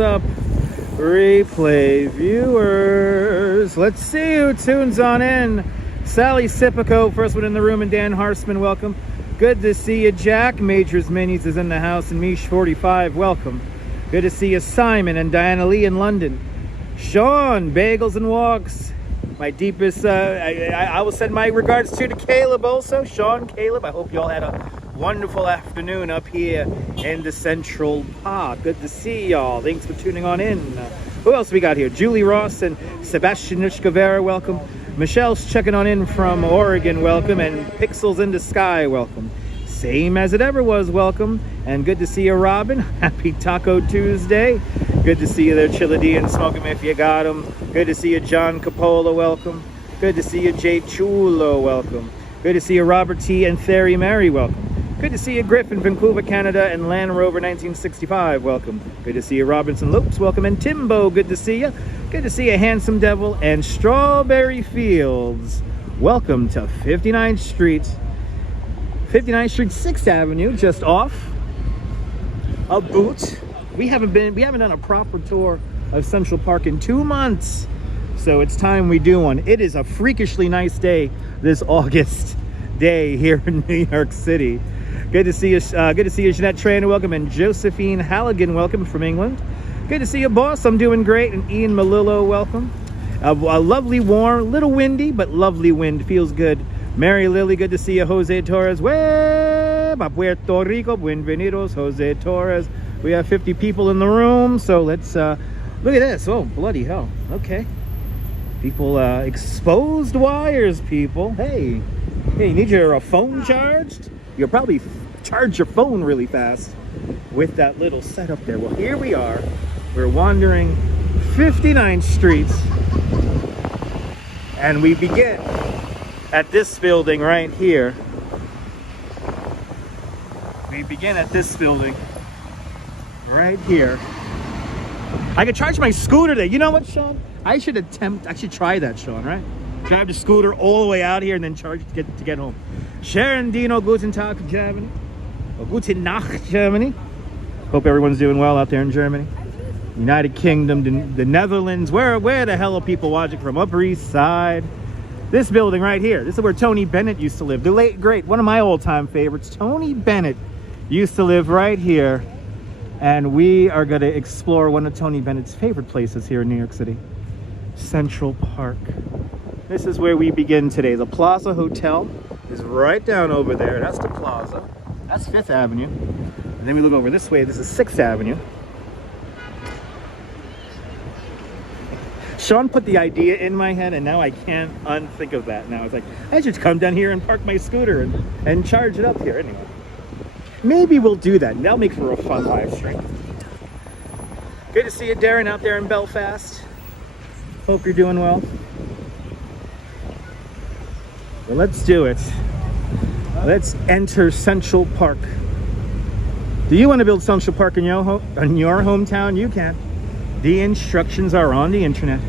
up, replay viewers? Let's see who tunes on in. Sally Sipico, first one in the room, and Dan Harsman, welcome. Good to see you, Jack. Majors Minis is in the house, and Mish45, welcome. Good to see you, Simon and Diana Lee in London. Sean, Bagels and Walks. My deepest, I will send my regards to Caleb also. Sean, Caleb, I hope you all had a wonderful afternoon up here in the Central Park. Good to see y'all. Thanks for tuning on in. Who else we got here? Julie Ross and Sebastian Nishkavera, welcome. Michelle's checking on in from Oregon, welcome. And Pixels in the Sky, welcome. Same as it ever was, welcome. And good to see you, Robin. Happy Taco Tuesday. Good to see you there, Chiladi, and Smoke 'em if you got 'em. Good to see you, John Capola, welcome. Good to see you, Jay Chulo, welcome. Good to see you, Robert T. and Theory Mary, welcome. Good to see you, Griff in Vancouver, Canada, and Land Rover 1965, welcome. Good to see you, Robinson Lopes, welcome. And Timbo, good to see you. Good to see you, Handsome Devil, and Strawberry Fields. Welcome to 59th Street. 59th Street, 6th Avenue, just off a boot. We haven't done a proper tour of Central Park in 2 months. So it's time we do one. It is a freakishly nice day this August day here in New York City. Good to see you, Jeanette Trainer, welcome, and Josephine Halligan, welcome from England. Good to see you, boss. I'm doing great. And Ian Malillo, welcome. A lovely, warm, little windy, but lovely wind. Feels good. Mary Lily, good to see you. Jose Torres, a Puerto Rico. Bienvenidos, Jose Torres. We have 50 people in the room, so let's look at this. Oh, bloody hell. Okay. People, exposed wires, people. Hey, you need your phone charged? You'll probably charge your phone really fast with that little setup there. Well, here we are. We're wandering 59th Street, and we begin at this building right here. We begin at this building right here. I could charge my scooter there. You know what, Sean? I should try that, Sean, right? Drive the scooter all the way out here and then charge to get home. Sharon Dino, Guten Tag, Germany. Or Guten Nacht, Germany. Hope everyone's doing well out there in Germany. United Kingdom, the Netherlands. Where the hell are people watching from? Upper East Side. This building right here. This is where Tony Bennett used to live. The late, great, one of my all-time favorites. Tony Bennett used to live right here. And we are going to explore one of Tony Bennett's favorite places here in New York City. Central Park. This is where we begin today. The Plaza Hotel is right down over there. That's the Plaza. That's 5th Avenue. And then we look over this way. This is 6th Avenue. Sean put the idea in my head, and now I can't unthink of that. Now it's like, I should come down here and park my scooter and charge it up here anyway. Maybe we'll do that. That'll make for a fun live stream. Good to see you, Darren, out there in Belfast. Hope you're doing well. Well, let's do it. Let's enter Central Park. Do you want to build Central Park in your hometown? You can. The instructions are on the internet.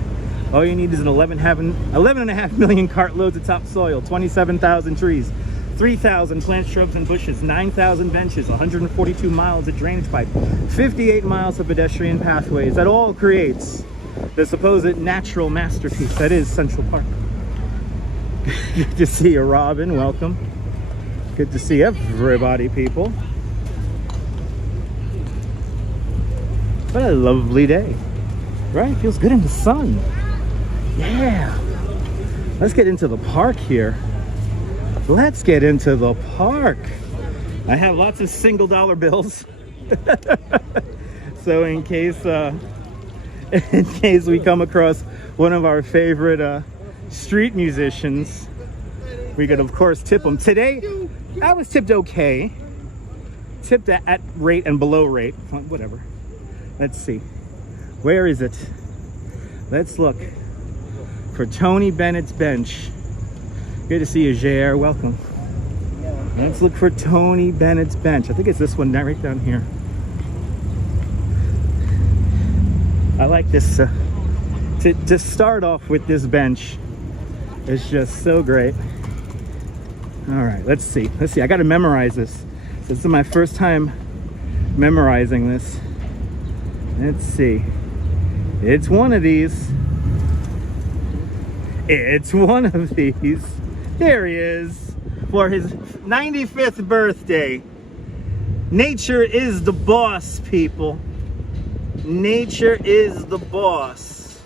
All you need is an 11.5 million cartloads of topsoil, 27,000 trees, 3,000 plant shrubs and bushes, 9,000 benches, 142 miles of drainage pipe, 58 miles of pedestrian pathways. That all creates the supposed natural masterpiece that is Central Park. Good to see you, Robin. Welcome. Good to see everybody, people. What a lovely day, right? Feels good in the sun. Yeah. Let's get into the park here. Let's get into the park. I have lots of $1 bills. So in case we come across one of our favorite street musicians, we could of course tip them. Today, I was tipped okay. Tipped at rate and below rate, whatever. Let's see. Where is it? Let's look for Tony Bennett's bench. Good to see you, JR. Welcome. Let's look for Tony Bennett's bench. I think it's this one right down here. I like this. To start off with this bench is just so great. All right, let's see. I got to memorize this. This is my first time memorizing this. Let's see. It's one of these. It's one of these. There he is for his 95th birthday. Nature is the boss, people. Nature is the boss.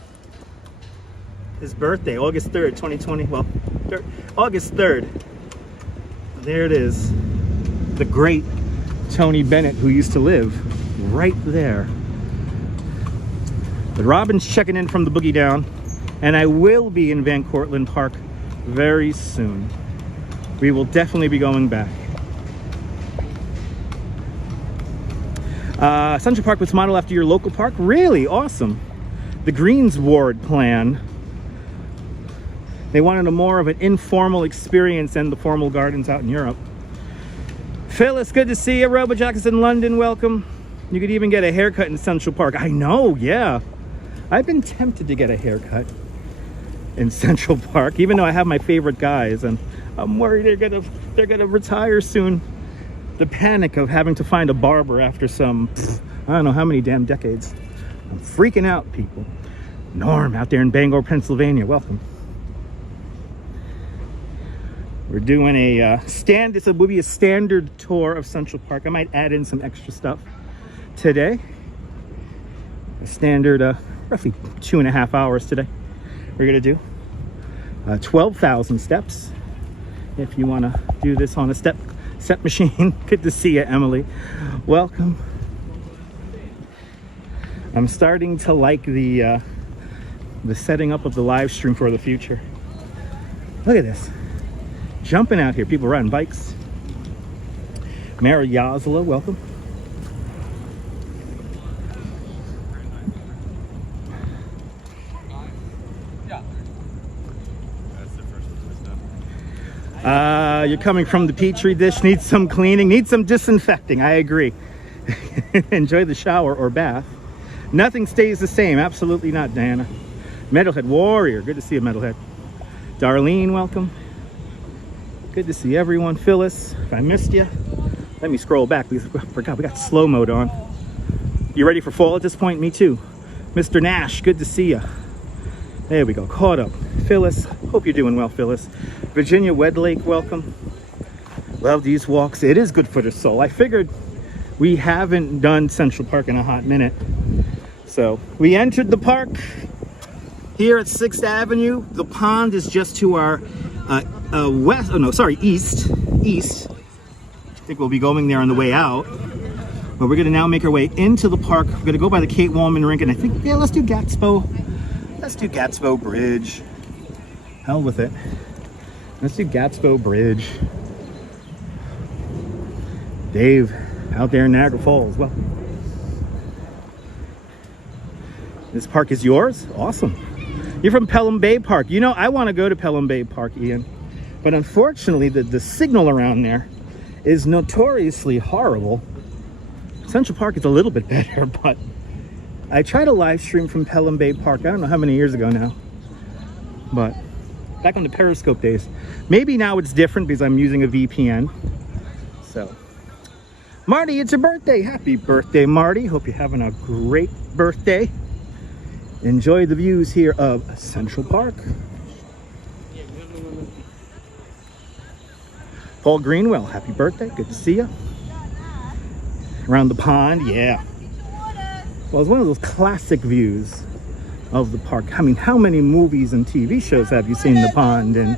His birthday, August 3rd, 2020. Well, August 3rd. There it is. The great Tony Bennett, who used to live right there. But Robin's checking in from the boogie down, and I will be in Van Cortlandt Park very soon. We will definitely be going back. Central Park was modeled after your local park. Really awesome. The Greens Ward plan. They wanted a more of an informal experience than the formal gardens out in Europe. Phyllis, good to see you. Robojack is in London. Welcome. You could even get a haircut in Central Park. I know, yeah. I've been tempted to get a haircut in Central Park, even though I have my favorite guys, and I'm worried they're gonna retire soon. The panic of having to find a barber after some, I don't know how many damn decades. I'm freaking out, people. Norm out there in Bangor, Pennsylvania, welcome. We're doing a this will be a standard tour of Central Park. I might add in some extra stuff today. A standard, roughly 2.5 hours today. We're gonna do 12,000 steps. If you wanna do this on a step machine. Good to see you, Emily. Welcome. I'm starting to like the setting up of the live stream for the future. Look at this. Jumping out here, people riding bikes. Mary Yazla, welcome. You're coming from the Petri dish, needs some cleaning, needs some disinfecting. I agree. Enjoy the shower or bath. Nothing stays the same. Absolutely not, Diana. Metalhead Warrior, good to see you, Metalhead. Darlene, welcome. Good to see everyone. Phyllis, if I missed you, let me scroll back because I forgot we got slow mode on. You ready for fall at this point? Me too. Mr. Nash, good to see you. There we go, caught up. Phyllis, hope you're doing well, Phyllis. Virginia Wedlake, welcome. Love these walks. It is good for the soul. I figured we haven't done Central Park in a hot minute. So we entered the park here at 6th Avenue. The pond is just to our east. I think we'll be going there on the way out. But we're gonna now make our way into the park. We're gonna go by the Kate Wallman rink, and I think, yeah, let's do Gatsbo. Let's do Gatsbo Bridge. Hell with it. Let's do Gatsbo Bridge. Dave, out there in Niagara Falls. Well, this park is yours? Awesome. You're from Pelham Bay Park. You know, I want to go to Pelham Bay Park, Ian. But unfortunately, the signal around there is notoriously horrible. Central Park is a little bit better, but I tried a live stream from Pelham Bay Park. I don't know how many years ago now. But back on the Periscope days. Maybe now it's different because I'm using a VPN. So, Marty, it's your birthday. Happy birthday, Marty. Hope you're having a great birthday. Enjoy the views here of Central Park. Paul Greenwell, happy birthday. Good to see you. Around the pond, yeah. Well, it's one of those classic views of the park. I mean, how many movies and TV shows have you seen the pond? And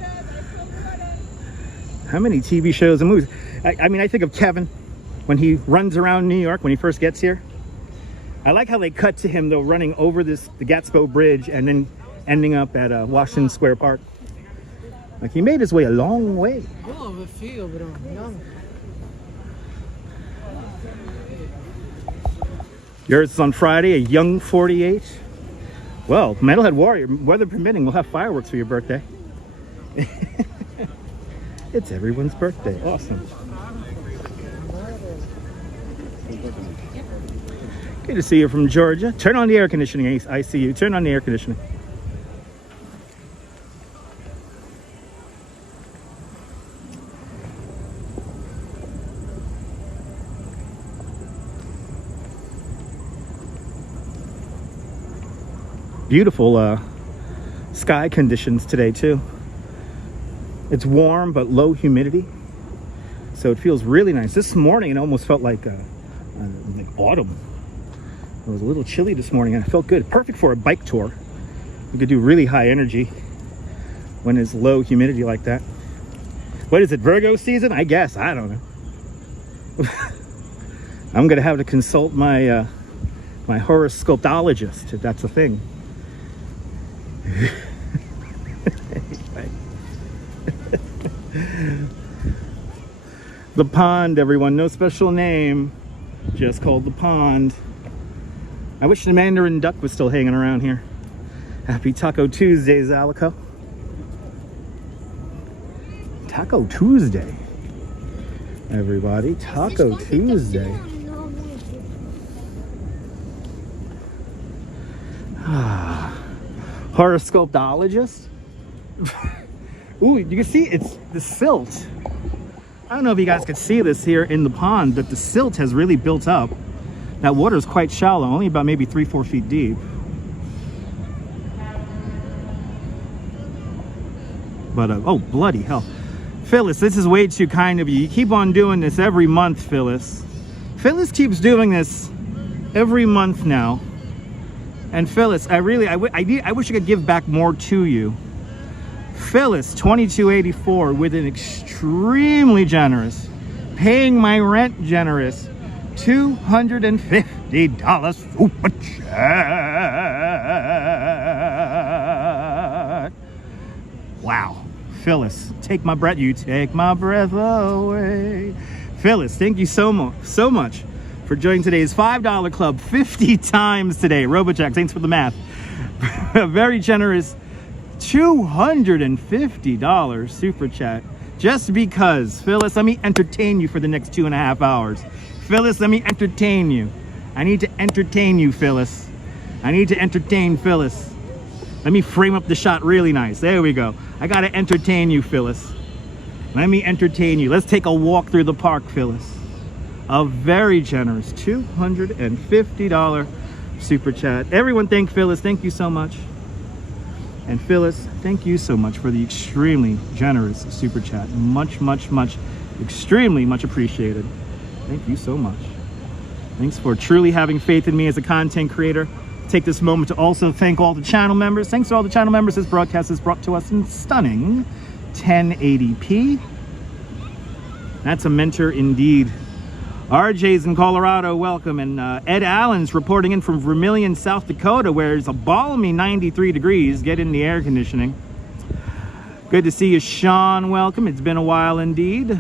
how many TV shows and movies? I mean, I think of Kevin when he runs around New York when he first gets here. I like how they cut to him though, running over the Gatsbo Bridge and then ending up at Washington Square Park. Like, he made his way a long way. Yours is on Friday, a young 48. Well, Metalhead Warrior, weather permitting, we'll have fireworks for your birthday. It's everyone's birthday. Awesome. Good to see you from Georgia. Turn on the air conditioning, I see you. Turn on the air conditioning. Beautiful sky conditions today too. It's warm but low humidity, so it feels really nice. This morning it almost felt like autumn. It was a little chilly this morning and it felt good. Perfect for a bike tour. You could do really high energy when it's low humidity like that. What is it, Virgo season? I guess, I don't know. I'm gonna have to consult my my horoscopologist if that's a thing. The pond, everyone, no special name, just called the pond. I wish the Mandarin duck was still hanging around here. Happy Taco Tuesday, Zalico. Taco Tuesday, everybody. Taco Tuesday. Horoscopologist. Ooh, you can see it's the silt. I don't know if you guys could see this here in the pond, but the silt has really built up. That water is quite shallow, only about maybe 3-4 feet deep. But oh, bloody hell. Phyllis, this is way too kind of you. You keep on doing this every month, Phyllis. Phyllis keeps doing this every month now. And Phyllis, I wish I could give back more to you. Phyllis, $22.84 with an extremely generous, paying my rent generous, $250 super chat. Wow. Phyllis, take my breath, you take my breath away. Phyllis, thank you so much for joining today's $5 club 50 times today. Robojack, thanks for the math. A very generous $250 super chat. Just because. Phyllis, let me entertain you for the next 2.5 hours. Phyllis, let me entertain you. I need to entertain you, Phyllis. I need to entertain Phyllis. Let me frame up the shot really nice. There we go. I gotta entertain you, Phyllis. Let me entertain you. Let's take a walk through the park, Phyllis. A very generous $250 super chat. Everyone thank Phyllis. Thank you so much. And Phyllis, thank you so much for the extremely generous super chat. Extremely much appreciated. Thank you so much. Thanks for truly having faith in me as a content creator. Take this moment to also thank all the channel members. Thanks to all the channel members. This broadcast is brought to us in stunning 1080p. That's a mentor indeed. RJ's in Colorado, welcome. And Ed Allen's reporting in from Vermilion, South Dakota, where it's a balmy 93 degrees. Get in the air conditioning. Good to see you, Sean, welcome. It's been a while indeed.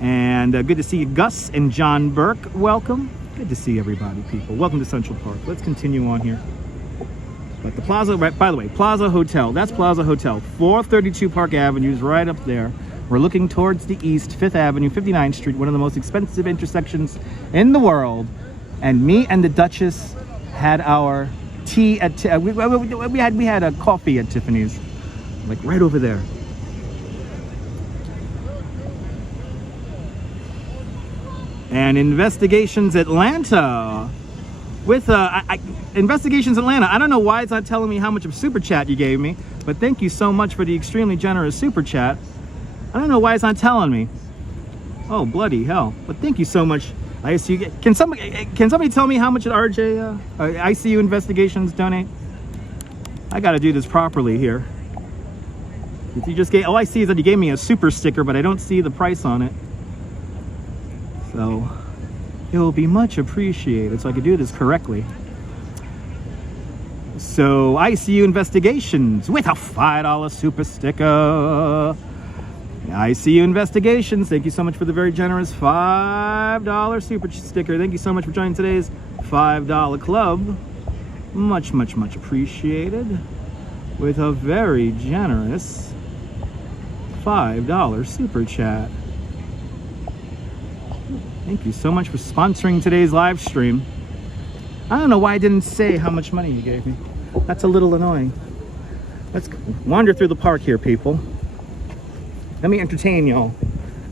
And good to see you, Gus and John Burke, welcome. Good to see everybody, people. Welcome to Central Park. Let's continue on here. But the Plaza, right, by the way, Plaza Hotel. That's Plaza Hotel. 432 Park Avenue is right up there. We're looking towards the east, 5th Avenue, 59th Street, one of the most expensive intersections in the world. And me and the Duchess had our tea at, we had a coffee at Tiffany's, like right over there. And Investigations Atlanta with Investigations Atlanta. I don't know why it's not telling me how much of super chat you gave me, but thank you so much for the extremely generous super chat. I don't know why it's not telling me. Oh, bloody hell. But thank you so much. ICU. Can somebody tell me how much at RJ ICU Investigations donate? I got to do this properly here. You just gave, all I see is that you gave me a super sticker, but I don't see the price on it. So it will be much appreciated so I can do this correctly. So ICU Investigations with a $5 super sticker. ICU Investigations, thank you so much for the very generous $5 super sticker. Thank you so much for joining today's $5 club. Much appreciated. With a very generous $5 super chat. Thank you so much for sponsoring today's live stream. I don't know why I didn't say how much money you gave me. That's a little annoying. Let's wander through the park here, people. Let me entertain y'all.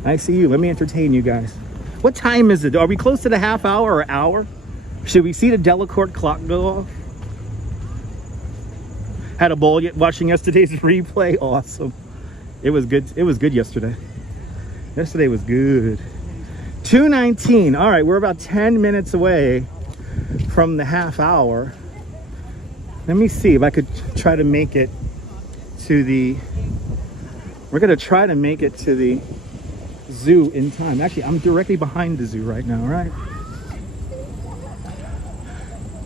I see you. Let me entertain you guys. What time is it? Are we close to the half hour or hour? Should we see the Delacorte clock go off? Had a bowl watching yesterday's replay. Awesome. It was good. It was good yesterday. Yesterday was good. 2:19. All right, we're about 10 minutes away from the half hour. Let me see if I could try to make it to the... We're going to try to make it to the zoo in time. Actually, I'm directly behind the zoo right now, right?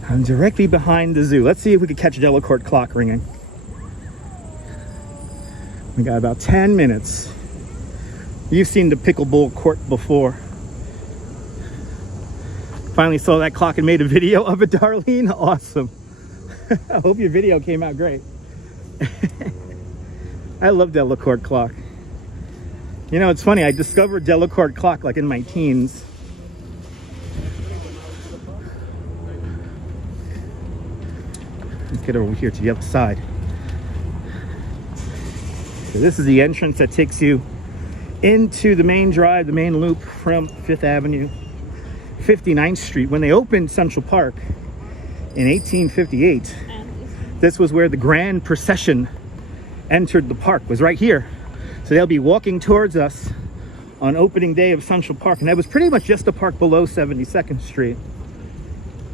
I'm directly behind the zoo. Let's see if we can catch Delacorte clock ringing. We got about 10 minutes. You've seen the pickleball court before. Finally saw that clock and made a video of it, Darlene. Awesome. I hope your video came out great. I love Delacorte clock. You know, it's funny. I discovered Delacorte clock like in my teens. Let's get over here to the other side. So this is the entrance that takes you into the main drive, the main loop from 5th Avenue, 59th Street. When they opened Central Park in 1858, this was where the grand procession entered the park, was right here. So they'll be walking towards us on opening day of Central Park, and that was pretty much just the park below 72nd Street.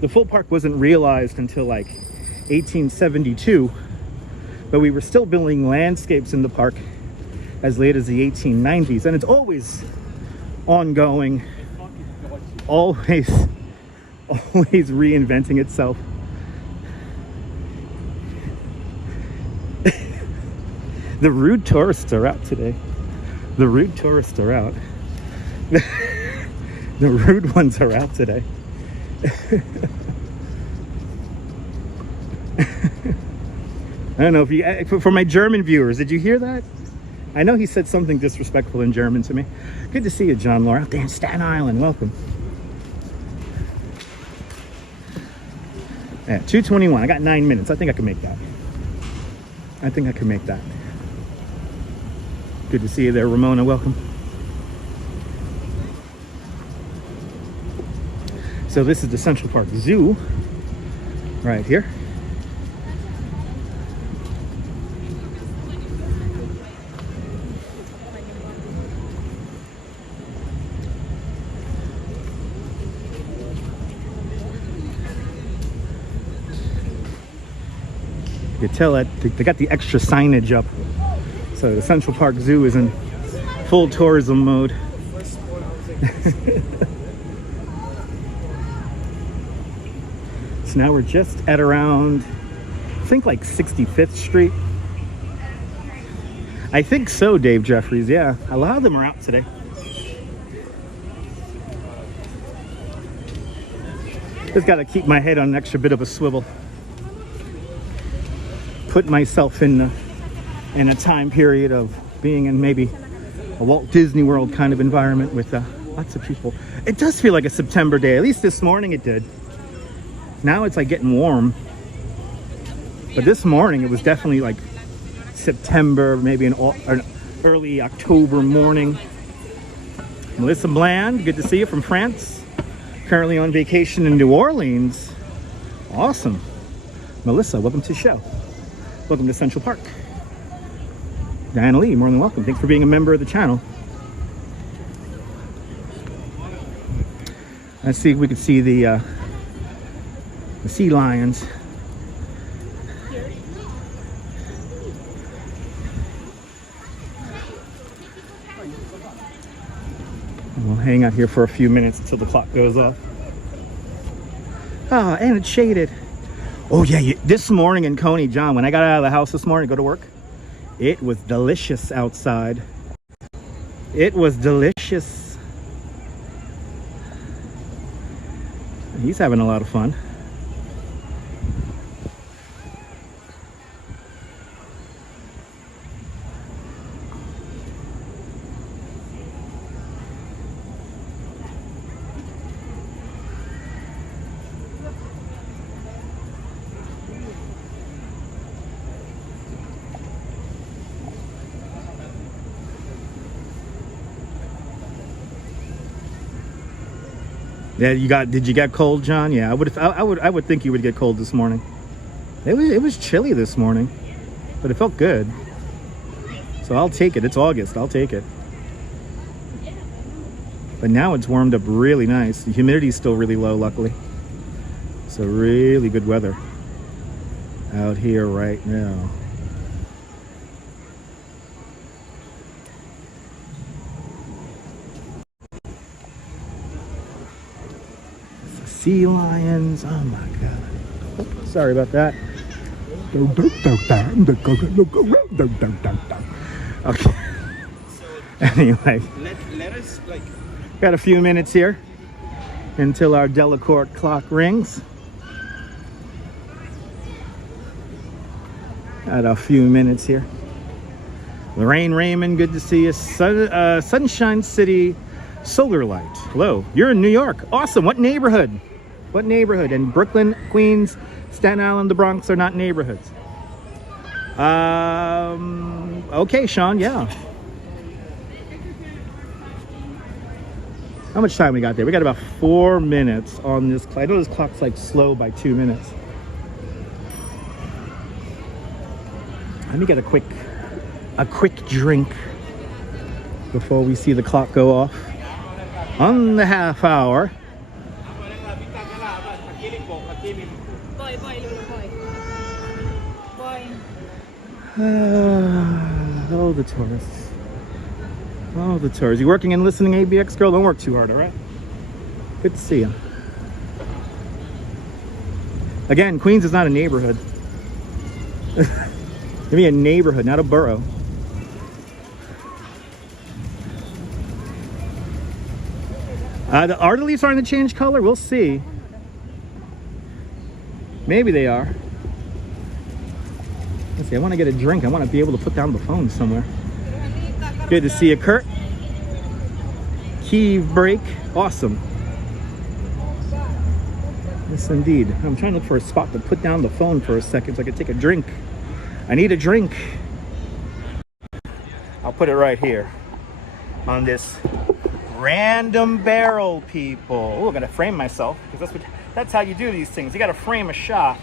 The full park wasn't realized until like 1872, but we were still building landscapes in the park as late as the 1890s, and it's always ongoing, always reinventing itself. The rude tourists are out today. The rude tourists are out. The rude ones are out today. I don't know if you, for my German viewers, did you hear that? I know he said something disrespectful in German to me. Good to see you, John Laura, out there in Staten Island. Welcome. Yeah, 2:21. I got 9 minutes. I think I can make that. I think I can make that. Good to see you there, Ramona. Welcome. So this is the Central Park Zoo right here. You can tell that they got the extra signage up. So the Central Park Zoo is in full tourism mode. So now we're just at around, I think like 65th Street. I think so, Dave Jeffries. Yeah, a lot of them are out today. Just got to keep my head on an extra bit of a swivel. Put myself in a time period of being in maybe a Walt Disney World kind of environment with lots of people. It does feel like a September day. At least this morning it did. Now it's like getting warm. But this morning it was definitely like September, maybe an early October morning. Melissa Bland, good to see you from France. Currently on vacation in New Orleans. Awesome. Melissa, welcome to the show. Welcome to Central Park. Diana Lee, more than welcome. Thanks for being a member of the channel. Let's see if we can see the sea lions. And we'll hang out here for a few minutes until the clock goes off. Ah, and it's shaded. Oh yeah, this morning in Coney, John, when I got out of the house this morning to go to work, it was delicious outside. It was delicious. He's having a lot of fun. Yeah, did you get cold, John? Yeah, I would think you would get cold this morning. It was chilly this morning. but it felt good. So I'll take it. It's August. I'll take it. But now it's warmed up really nice. The humidity is still really low, luckily. So really good weather out here right now. The sea lions. Oh my God. Oh, sorry about that. Okay. Anyway, let us like got a few minutes here until our Delacorte clock rings. Got a few minutes here. Lorraine Raymond, good to see you. Sunshine City Solar Light. Hello, you're in New York. Awesome. What neighborhood? What neighborhood? And Brooklyn, Queens, Staten Island, the Bronx are not neighborhoods. Okay, Sean, yeah. How much time we got there? We got about 4 minutes on this. I know this clock's like slow by 2 minutes. Let me get a quick drink before we see the clock go off on the half hour. Oh, the tourists. Oh, the tourists. You working and listening, ABX girl? Don't work too hard, all right? Good to see you. Again, Queens is not a neighborhood. Give me a neighborhood, not a borough. Are the leaves starting to change color? We'll see. Maybe they are. Let's see, I want to get a drink. I want to be able to put down the phone somewhere. Good to see you, Kurt. Key break. Awesome. Yes, indeed. I'm trying to look for a spot to put down the phone for a second so I can take a drink. I need a drink. I'll put it right here on this random barrel, people. Oh, I'm gonna frame myself because that's how you do these things. You gotta frame a shot.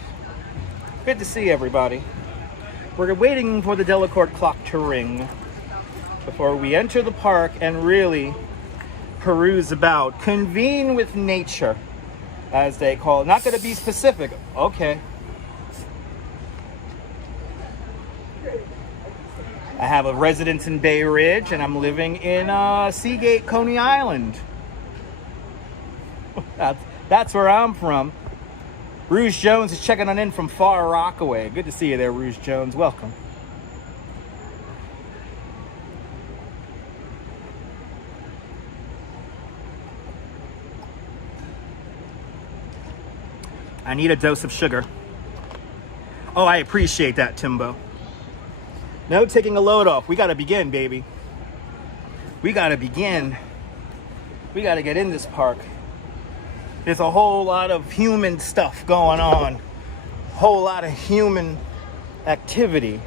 Good to see everybody. We're waiting for the Delacorte clock to ring before we enter the park and really peruse about, convene with nature, as they call it. Not gonna be specific. Okay. I have a residence in Bay Ridge, and I'm living in Seagate, Coney Island. That's where I'm from. Rouge Jones is checking on in from Far Rockaway. Good to see you there, Rouge Jones. Welcome. I need a dose of sugar. Oh, I appreciate that, Timbo. No taking a load off. We got to begin, baby. We got to begin. We got to get in this park. There's a whole lot of human stuff going on. A whole lot of human activity.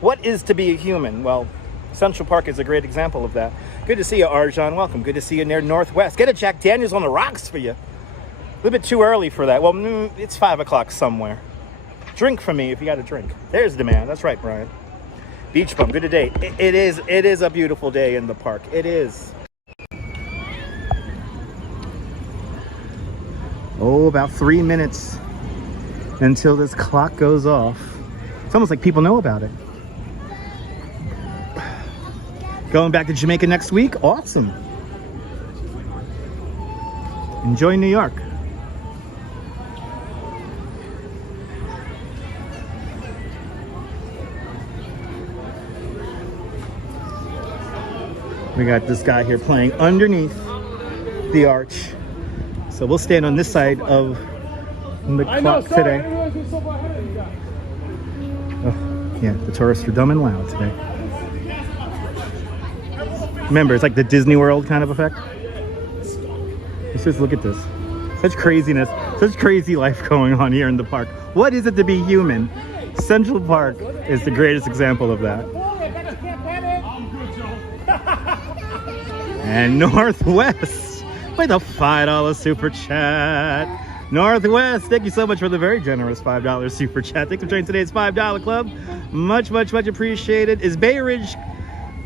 What is to be a human? Well, Central Park is a great example of that. Good to see you, Arjan. Welcome. Good to see you near Northwest. Get a Jack Daniels on the rocks for you. A little bit too early for that. Well, it's 5 o'clock somewhere. Drink for me if you got a drink. There's the man. That's right, Brian. Beach bum, good day. It is a beautiful day in the park. It is. Oh, about 3 minutes until this clock goes off. It's almost like people know about it. Going back to Jamaica next week? Awesome. Enjoy New York. We got this guy here playing underneath the arch. So we'll stand on this side of the clock today. Oh, yeah, the tourists are dumb and loud today. Remember, it's like the Disney World kind of effect. Let's just look at this. Such craziness, such crazy life going on here in the park. What is it to be human? Central Park is the greatest example of that. And Northwest with a $5 super chat. Northwest, thank you so much for the very generous $5 super chat. Thanks for joining today's $5 club. Much appreciated. Is Bay Ridge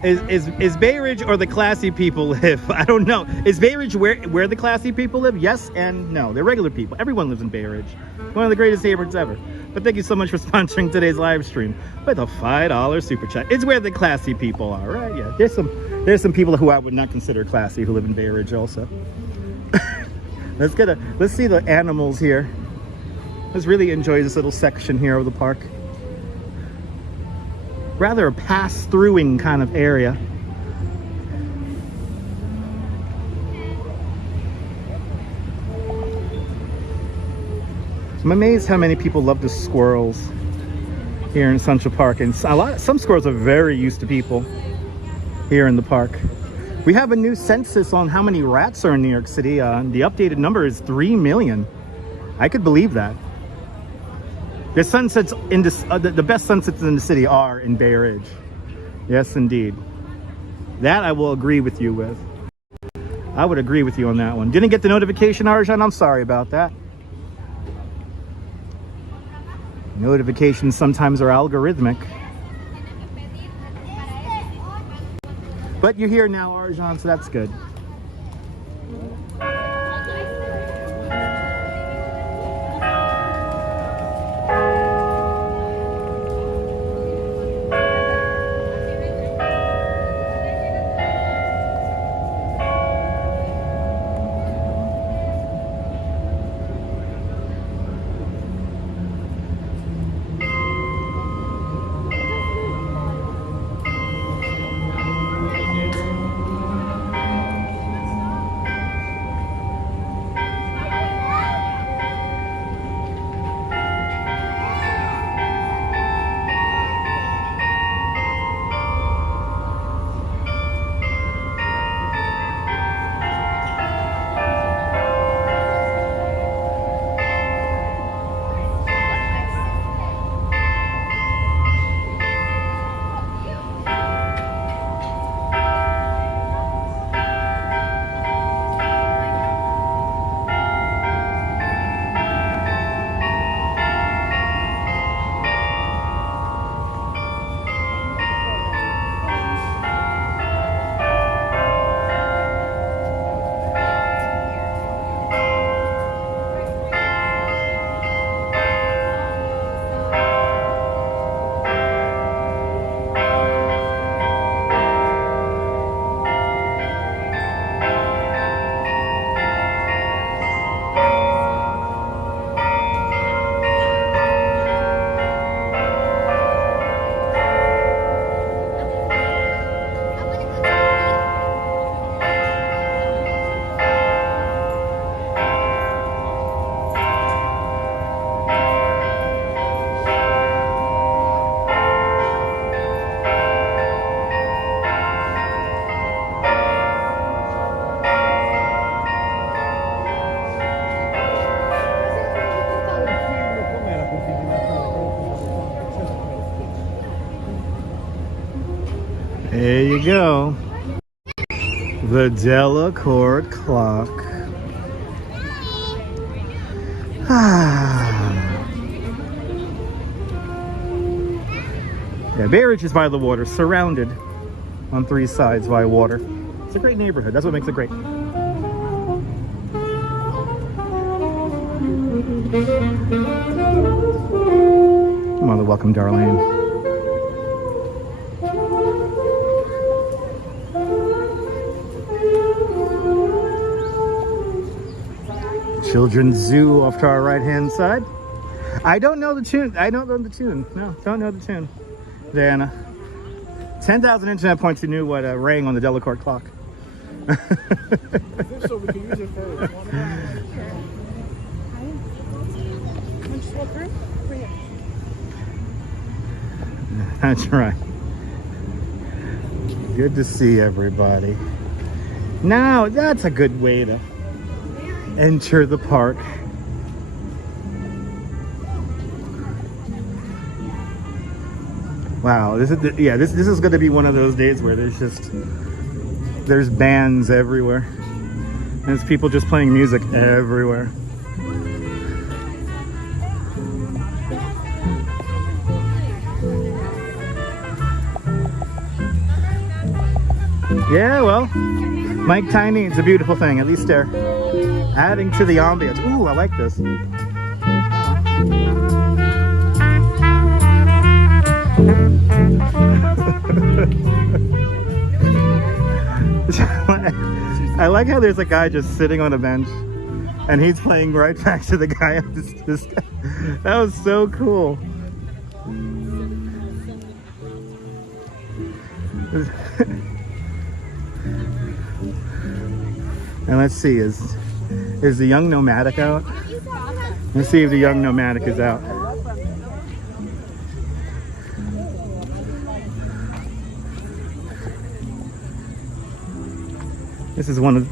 is Bay Ridge or the classy people live? I don't know. Is Bay Ridge where the classy people live? Yes and no. They're regular people. Everyone lives in Bay Ridge. One of the greatest neighborhoods ever. But thank you so much for sponsoring today's live stream with a $5 super chat. It's where the classy people are, right? Yeah. There's some people who I would not consider classy who live in Bay Ridge also. Let's see the animals here. Let's really enjoy this little section here of the park. Rather a pass-throughing kind of area. I'm amazed how many people love the squirrels here in Central Park, and some squirrels are very used to people here in the park. We have a new census on how many rats are in New York City. The updated number is 3 million. I could believe that. The sunsets in this, the best sunsets in the city are in Bay Ridge. Yes, indeed. That I will agree with you with. I would agree with you on that one. Didn't get the notification, Arjan. I'm sorry about that. Notifications sometimes are algorithmic. But you're here now, Arjan, so that's good. There you go. The Delacorte clock. Yeah, Bay Ridge is by the water, surrounded on 3 sides by water. It's a great neighborhood. That's what makes it great. Come on, welcome, Darlene. Children's Zoo off to our right-hand side. I don't know the tune. I don't know the tune. No, don't know the tune. Diana. 10,000 internet points who knew what rang on the Delacorte clock. So we can use it for That's right. Good to see everybody. Now, that's a good way to enter the park. Wow, this is going to be one of those days where there's bands everywhere. There's people just playing music everywhere. Yeah, well, Mike Tiny, it's a beautiful thing. At least they're adding to the ambience. Ooh, I like this. I like how there's a guy just sitting on a bench and he's playing right back to the guy. That was so cool. And let's see, is the young nomadic out? Let's see if the young nomadic is out. This is one of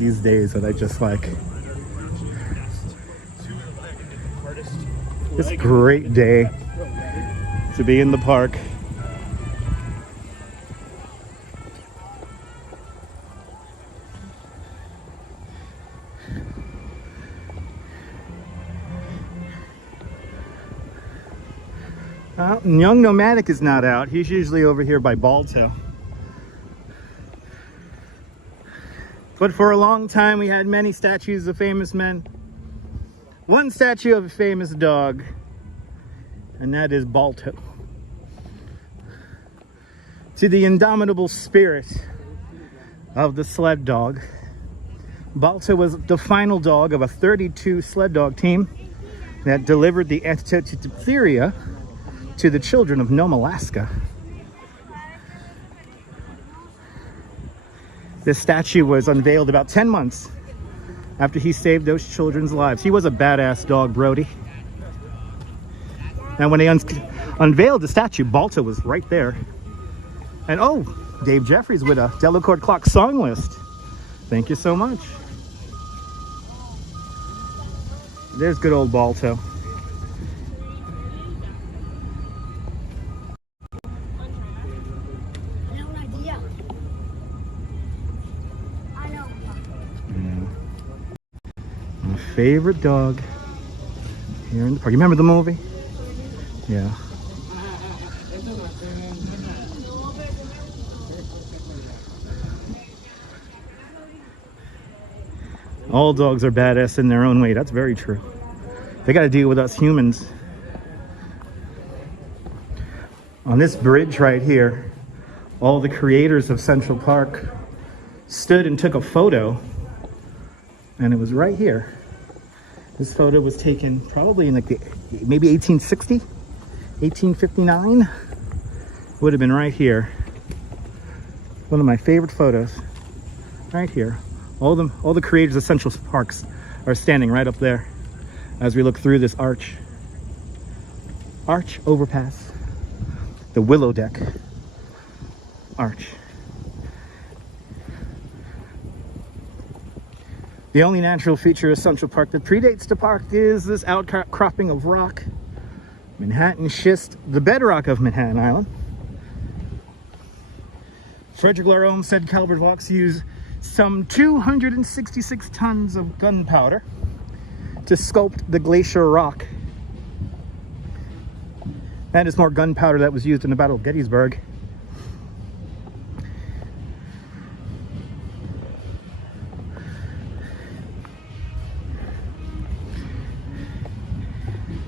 these days that I just like. It's a great day to be in the park. Young Nomadic is not out. He's usually over here by Balto. But for a long time, we had many statues of famous men. One statue of a famous dog, and that is Balto. To the indomitable spirit of the sled dog. Balto was the final dog of a 32 sled dog team that delivered the antidote to diphtheria to the children of Nome, Alaska. This statue was unveiled about 10 months after he saved those children's lives. He was a badass dog, Brody. And when they unveiled the statue, Balto was right there. And oh, Dave Jeffries with a Delacorte Clock song list. Thank you so much. There's good old Balto. Favorite dog here in the park. You remember the movie? Yeah. All dogs are badass in their own way. That's very true. They got to deal with us humans. On this bridge right here, all the creators of Central Park stood and took a photo, and it was right here. This photo was taken probably in like maybe 1860, 1859. Would have been right here. One of my favorite photos. Right here. All the creators of Central Parks are standing right up there as we look through this arch overpass. The Willow Deck arch. The only natural feature of Central Park that predates the park is this outcropping of rock. Manhattan schist, the bedrock of Manhattan Island. Frederick Larome said Calvert Vaux used some 266 tons of gunpowder to sculpt the glacier rock. That is more gunpowder that was used in the Battle of Gettysburg.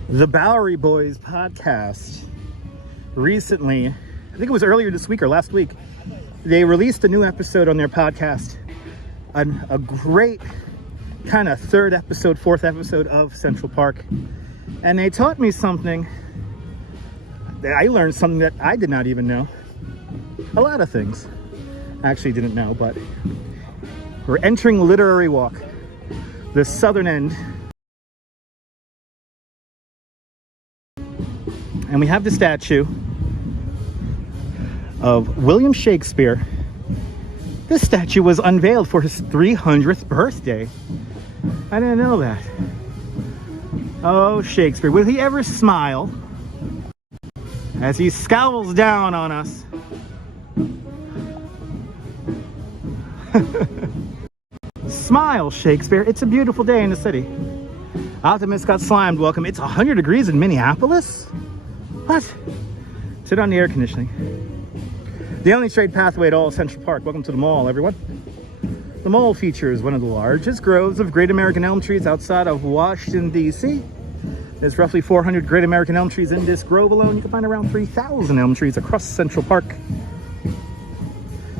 The Bowery Boys podcast recently, I think it was earlier this week or last week, they released a new episode on their podcast. A great kind of fourth episode of Central Park. And they taught me something. I learned something that I did not even know. A lot of things I actually didn't know, but we're entering Literary Walk, the southern end. And we have the statue of William Shakespeare. This statue was unveiled for his 300th birthday. I didn't know that. Oh, Shakespeare, will he ever smile as he scowls down on us? Smile, Shakespeare. It's a beautiful day in the city. Optimus got slimed. Welcome. It's 100 degrees in Minneapolis? What? Sit on the air conditioning. The only straight pathway to all Central Park. Welcome to the mall, everyone. The mall features one of the largest groves of great American elm trees outside of Washington, D.C. There's roughly 400 great American elm trees in this grove alone. You can find around 3,000 elm trees across Central Park.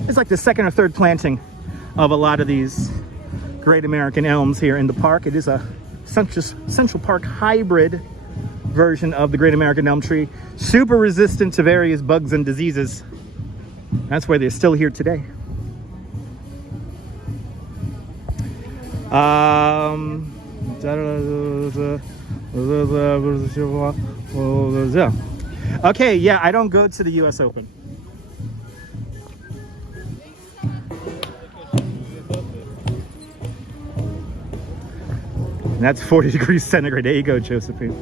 It's like the second or third planting of a lot of these great American elms here in the park. It is a Central Park hybrid version of the great American elm tree. Super resistant to various bugs and diseases. That's why they're still here today. Okay, yeah, I don't go to the US Open. And that's 40 degrees centigrade. There you go, Josephine.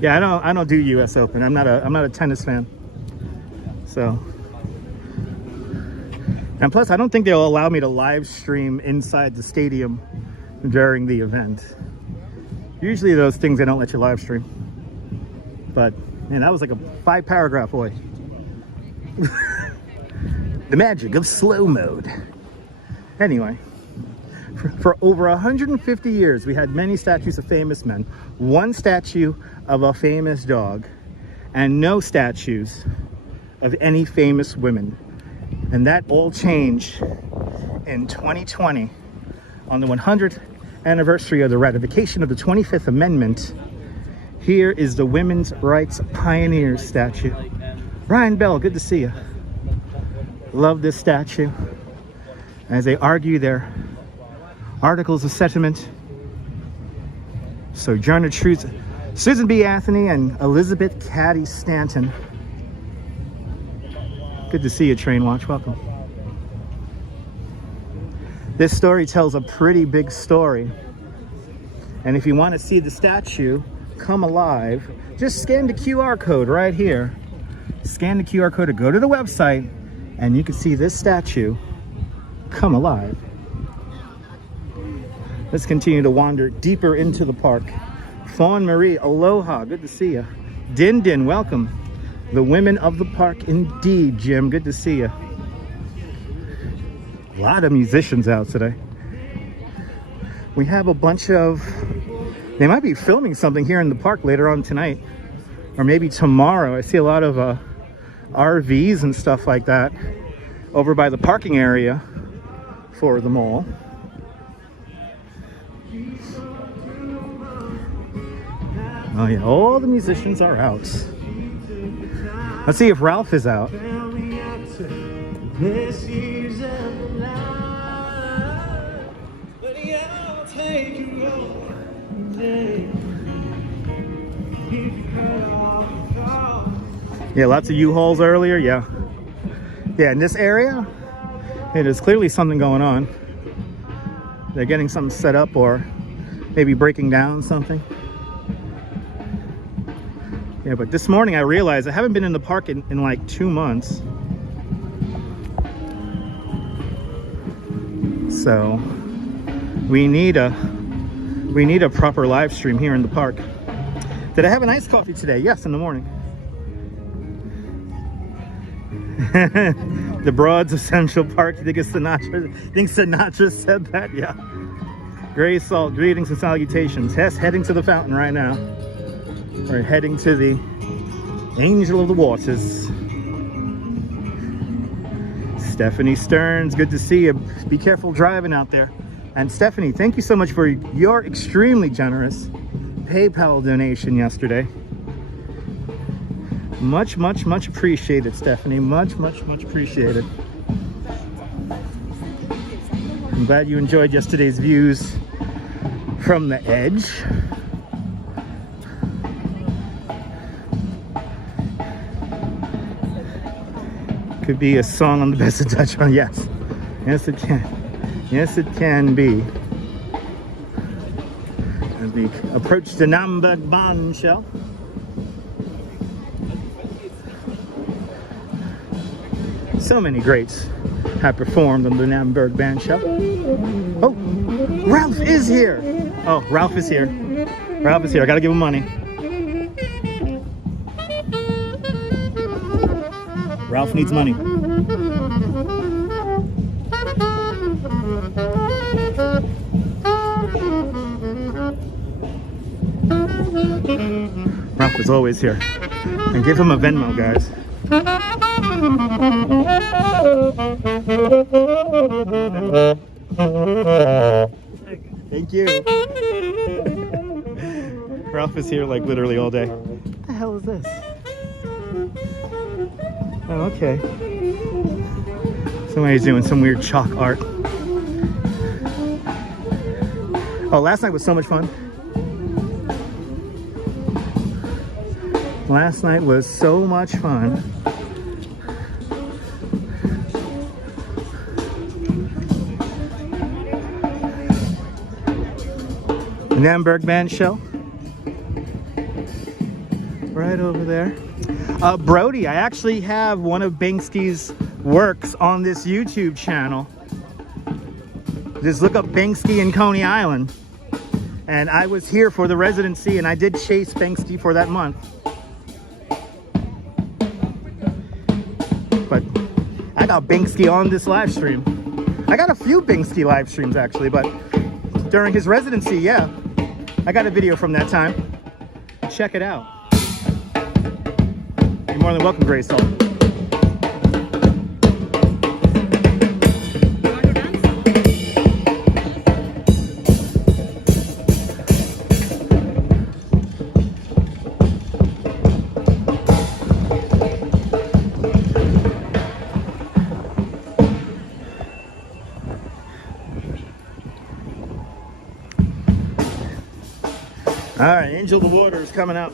Yeah, I don't do US Open. I'm not a tennis fan. So, and plus I don't think they'll allow me to live stream inside the stadium during the event. Usually those things they don't let you live stream. But man, that was like a 5-paragraph boy. The magic of slow mode. Anyway, for over 150 years, we had many statues of famous men, one statue of a famous dog, and no statues of any famous women. And that all changed in 2020 on the 100th anniversary of the ratification of the 25th Amendment. Here is the Women's Rights Pioneers statue. Ryan Bell, good to see you. Love this statue as they argue their articles of sentiment. Sojourner Truth, Susan B. Anthony, and Elizabeth Cady Stanton. Good to see you, Train Watch. Welcome. This story tells a pretty big story. And if you want to see the statue come alive, just scan the QR code right here. Scan the QR code to go to the website, and you can see this statue come alive. Let's continue to wander deeper into the park. Fawn Marie, aloha, good to see you. Din Din, welcome. The women of the park indeed, Jim, good to see you. A lot of musicians out today. We have a bunch of, they might be filming something here in the park later on tonight, or maybe tomorrow. I see a lot of RVs and stuff like that over by the parking area for the mall. Oh yeah, all the musicians are out. Let's see if Ralph is out. Yeah, lots of U-Hauls earlier, yeah. Yeah, in this area, it is clearly something going on. They're getting something set up or maybe breaking down something. Yeah, but this morning I realized I haven't been in the park in like 2 months. So we need a proper live stream here in the park. Did I have an iced coffee today? Yes, in the morning. The broads of Central Park. You think it's Sinatra? Think Sinatra said that? Yeah. Gray salt, greetings and salutations. Hess heading to the fountain right now. We're heading to the Angel of the Waters. Stephanie Stearns, good to see you. Be careful driving out there. And Stephanie, thank you so much for your extremely generous PayPal donation yesterday. Much, much, much appreciated, Stephanie. Much, much, much appreciated. I'm glad you enjoyed yesterday's views from the edge. Could be a song on the Best of Dutch on. Yes. Yes, it can. Yes, it can be. As we approach the Namberg Bahn shell. So many greats have performed on the Namberg Band Shell. Oh, Ralph is here. Oh, Ralph is here. Ralph is here. I gotta give him money. Ralph needs money. Ralph is always here. And give him a Venmo, guys. Thank you. Ralph is here like literally all day. What the hell is this? Oh, okay. Somebody's doing some weird chalk art. Oh, last night was so much fun. Last night was so much fun. Namberg Band show. Right over there. Brody, I actually have one of Banksky's works on this YouTube channel. Just look up Banksy in Coney Island. And I was here for the residency and I did chase Banksy for that month. But I got Banksy on this live stream. I got a few Banksy live streams actually, but during his residency, yeah. I got a video from that time. Check it out. You're more than welcome, Grace. All right, Angel the Water is coming out.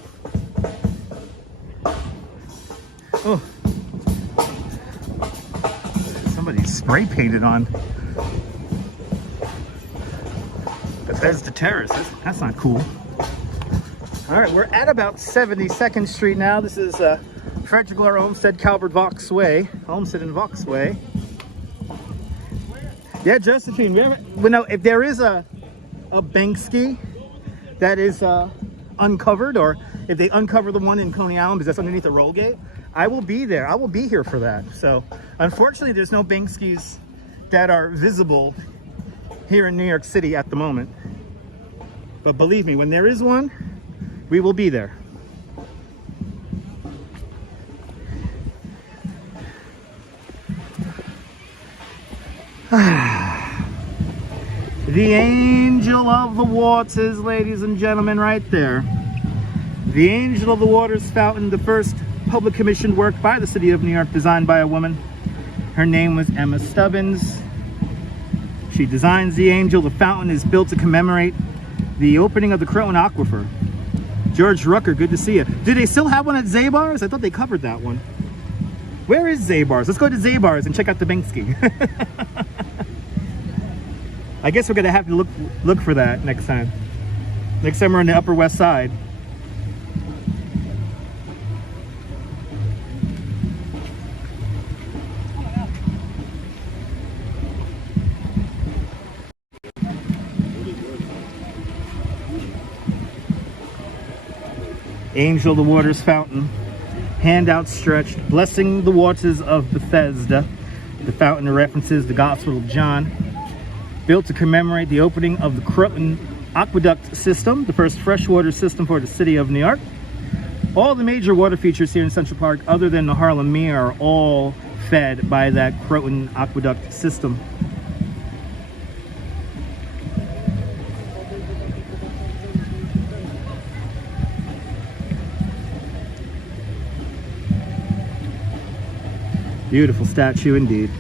Oh, somebody's spray painted on Bethesda Terrace. That's not cool. All right, we're at about 72nd Street now. This is Frederick Laura Olmsted, Calvert Vaux Way. Olmsted and Vaux Way. Yeah, Josephine. We know if there is a Banksy that is uncovered, or if they uncover the one in Coney Island because that's underneath the roll gate, I will be there. I will be here for that. So unfortunately there's no Bankskys that are visible here in New York City at the moment, but believe me, when there is one, we will be there. The Angel of the Waters, ladies and gentlemen, right there. The Angel of the Waters fountain, the first public commissioned work by the city of New York, designed by a woman. Her name was Emma Stubbins. She designs the angel. The fountain is built to commemorate the opening of the Croton Aquifer. George Rucker, good to see you. Do they still have one at Zabar's? I thought they covered that one. Where is Zabar's? Let's go to Zabar's and check out the Banksy. I guess we're gonna have to look for that next time. Next time we're on the Upper West Side. Angel of the Waters fountain, hand outstretched, blessing the waters of Bethesda. The fountain references the Gospel of John. Built to commemorate the opening of the Croton Aqueduct system, the first freshwater system for the city of New York. All the major water features here in Central Park, other than the Harlem Mere, are all fed by that Croton Aqueduct system. Beautiful statue indeed.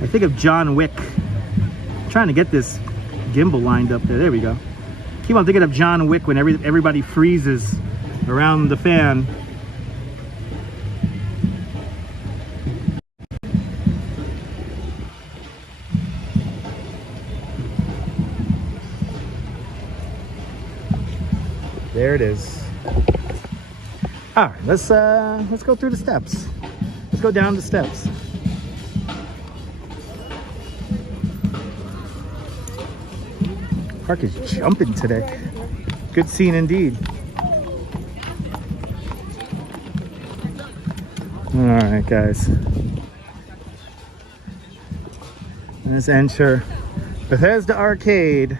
I think of John Wick. I'm trying to get this gimbal lined up there. There we go. Keep on thinking of John Wick when everybody freezes around the fan. There it is. All right, let's go through the steps. Let's go down the steps. Park is jumping today. Good scene indeed. All right, guys. Let's enter Bethesda Arcade.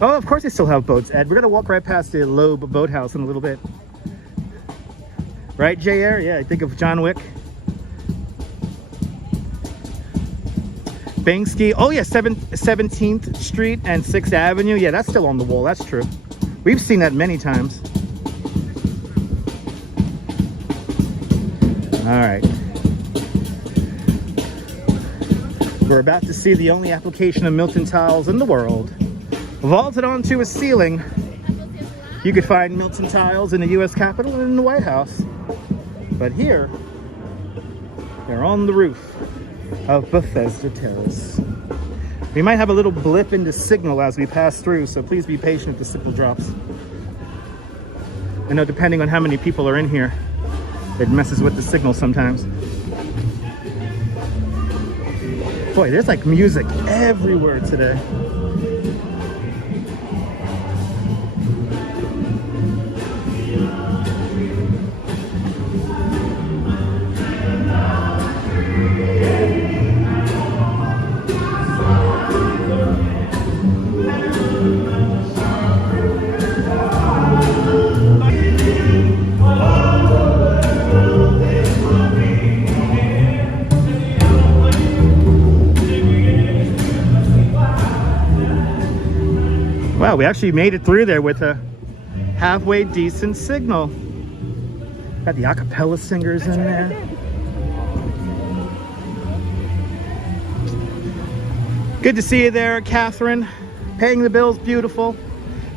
Oh, of course they still have boats, Ed. We're gonna walk right past the Loeb Boathouse in a little bit. Right, JR? Yeah, I think of John Wick. Banksy. Oh yeah, 17th Street and 6th Avenue. Yeah, that's still on the wall. That's true. We've seen that many times. All right. We're about to see the only application of Milton tiles in the world. Vaulted onto a ceiling. You could find Milton tiles in the US Capitol and in the White House. But here, they're on the roof of Bethesda Terrace. We might have a little blip in the signal as we pass through, so please be patient if the signal drops. I know depending on how many people are in here, it messes with the signal sometimes. Boy, there's like music everywhere today. Wow, we actually made it through there with a halfway decent signal. Got the a cappella singers in there. Good to see you there, Catherine. Paying the bills, beautiful.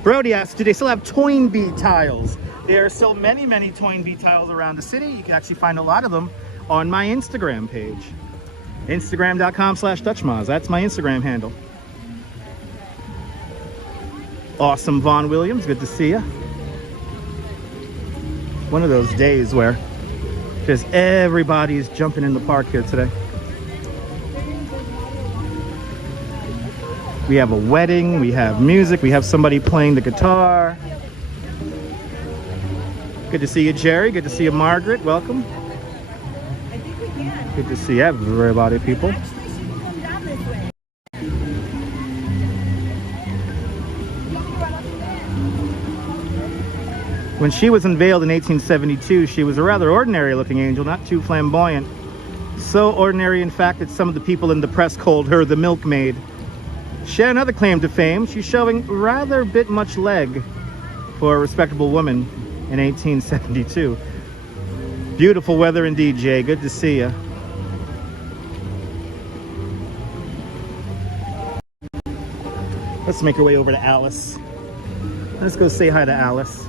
Brody asked, do they still have Toynbee tiles? There are still many, many Toynbee tiles around the city. You can actually find a lot of them on my Instagram page. Instagram.com/DutchMoz. That's my Instagram handle. Awesome, Vaughn Williams, good to see you. One of those days where just everybody's jumping in the park here today. We have a wedding, we have music, we have somebody playing the guitar. Good to see you, Jerry. Good to see you, Margaret. Welcome. Good to see everybody, people. When she was unveiled in 1872, she was a rather ordinary looking angel, not too flamboyant. So ordinary, in fact, that some of the people in the press called her the milkmaid. She had another claim to fame. She's showing rather a bit much leg for a respectable woman in 1872. Beautiful weather indeed, Jay. Good to see you. Let's make our way over to Alice. Let's go say hi to Alice.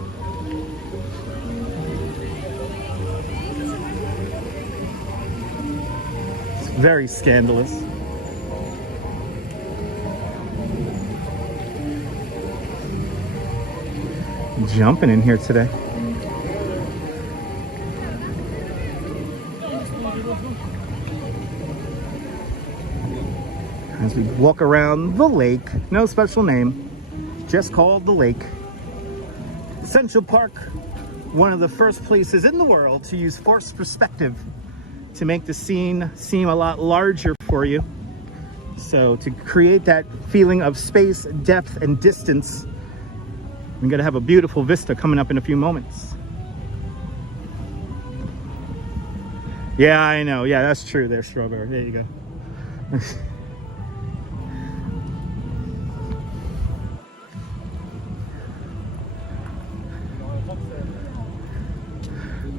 Very scandalous. Jumping in here today. As we walk around the lake, no special name, just called the lake. Central Park, one of the first places in the world to use forced perspective to make the scene seem a lot larger for you. So to create that feeling of space, depth, and distance, we're gonna have a beautiful vista coming up in a few moments. Yeah, I know. Yeah, that's true there, Strawberry. There you go.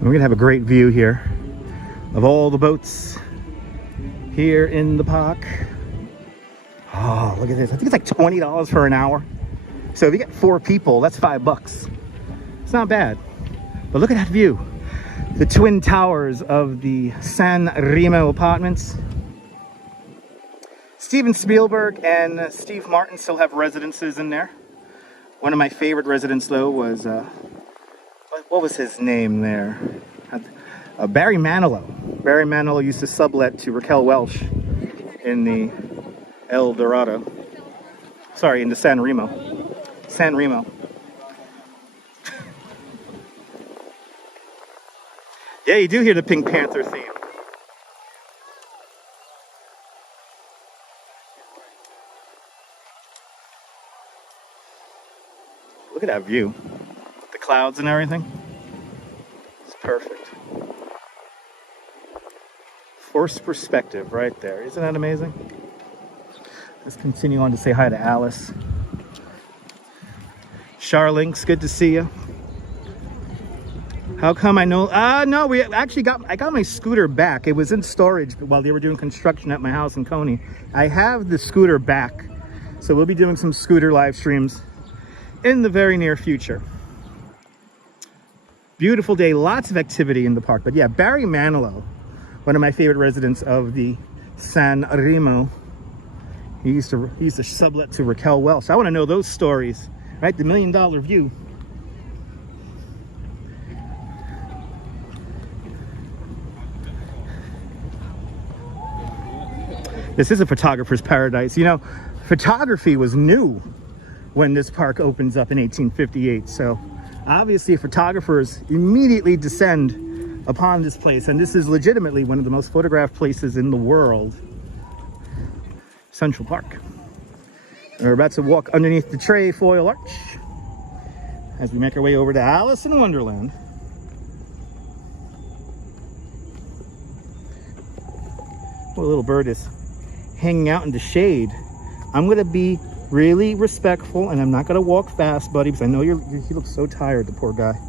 We're gonna have a great view here of all the boats here in the park. Oh, look at this. I think it's like $20 for an hour. So if you get 4 people, that's $5. It's not bad. But look at that view. The twin towers of the San Remo apartments. Steven Spielberg and Steve Martin still have residences in there. One of my favorite residents, though, was, what was his name there? Barry Manilow. Barry Manilow used to sublet to Raquel Welch in the El Dorado. Sorry, into San Remo. San Remo. Yeah, you do hear the Pink Panther theme. Look at that view. The clouds and everything. It's perfect. Forced perspective right there. Isn't that amazing? Let's continue on to say hi to Alice. Charlinks, good to see you. How come I know? No, we actually I got my scooter back. It was in storage while they were doing construction at my house in Coney. I have the scooter back. So we'll be doing some scooter live streams in the very near future. Beautiful day, lots of activity in the park. But yeah, Barry Manilow, one of my favorite residents of the San Remo. He used to sublet to Raquel Welch. I want to know those stories, right? The $1 Million View. This is a photographer's paradise. You know, photography was new when this park opens up in 1858. So obviously photographers immediately descend upon this place. And this is legitimately one of the most photographed places in the world. Central Park. We're about to walk underneath the Trefoil Arch as we make our way over to Alice in Wonderland. Poor little bird is hanging out in the shade. I'm gonna be really respectful and I'm not gonna walk fast, buddy, because I know he looks so tired, the poor guy.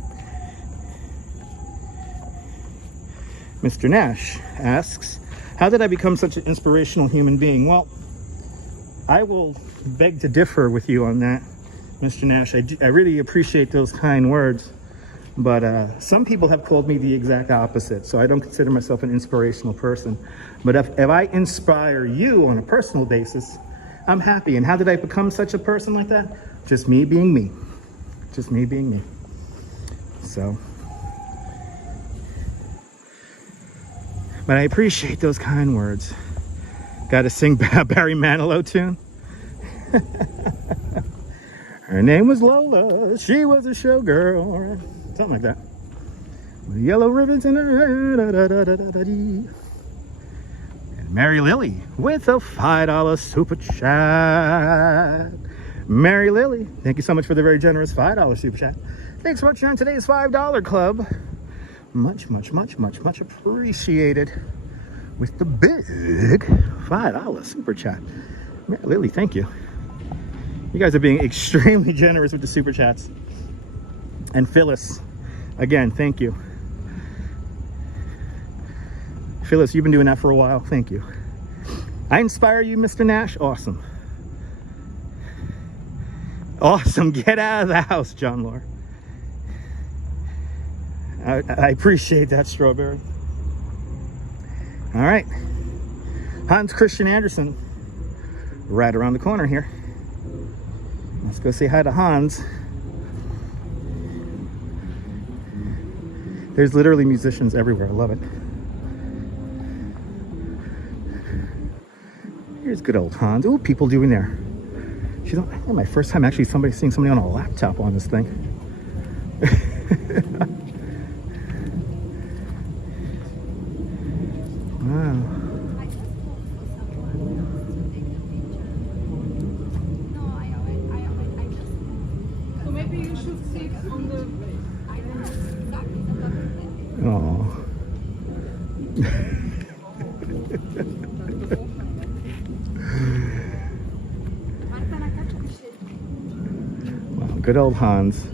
Mr. Nash asks, how did I become such an inspirational human being? Well, I will beg to differ with you on that, Mr. Nash. I really appreciate those kind words, but some people have called me the exact opposite, so I don't consider myself an inspirational person. But if I inspire you on a personal basis, I'm happy. And how did I become such a person like that? Just me being me. Just me being me. So, but I appreciate those kind words. Got to sing Barry Manilow tune. Her name was Lola. She was a showgirl. Something like that. With yellow ribbons in her hair. And Mary Lily with a $5 super chat. Mary Lily, thank you so much for the very generous $5 super chat. Thanks so much on today's $5 club. Much, much, much, much, much appreciated. With the big $5 super chat. Mary Lily, thank you. You guys are being extremely generous with the super chats. And Phyllis, again, thank you. Phyllis, you've been doing that for a while. Thank you. I inspire you, Mr. Nash. Awesome. Awesome. Get out of the house, John Lore. I appreciate that, Strawberry. All right, Hans Christian Andersen, right around the corner here. Let's go say hi to Hans. There's literally musicians everywhere. I love it. Here's good old Hans. Ooh, people doing there. My first time actually seeing somebody on a laptop on this thing. Wow. So maybe you should sit on the... Oh. Wow, good old Hans.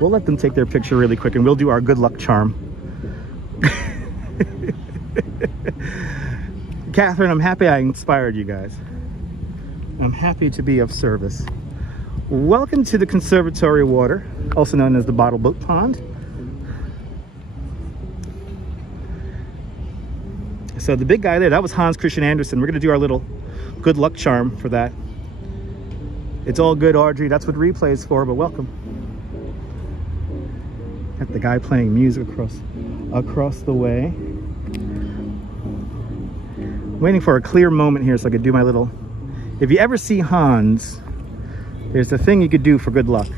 We'll let them take their picture really quick and we'll do our good luck charm. Catherine, I'm happy I inspired you guys. I'm happy to be of service. Welcome to the Conservatory Water, also known as the Bottle Boat Pond. So the big guy there, that was Hans Christian Andersen. We're gonna do our little good luck charm for that. It's all good, Audrey. That's what replay is for, but welcome. Got the guy playing music across the way. Waiting for a clear moment here so I could do my little If you ever see Hans, there's a thing you could do for good luck.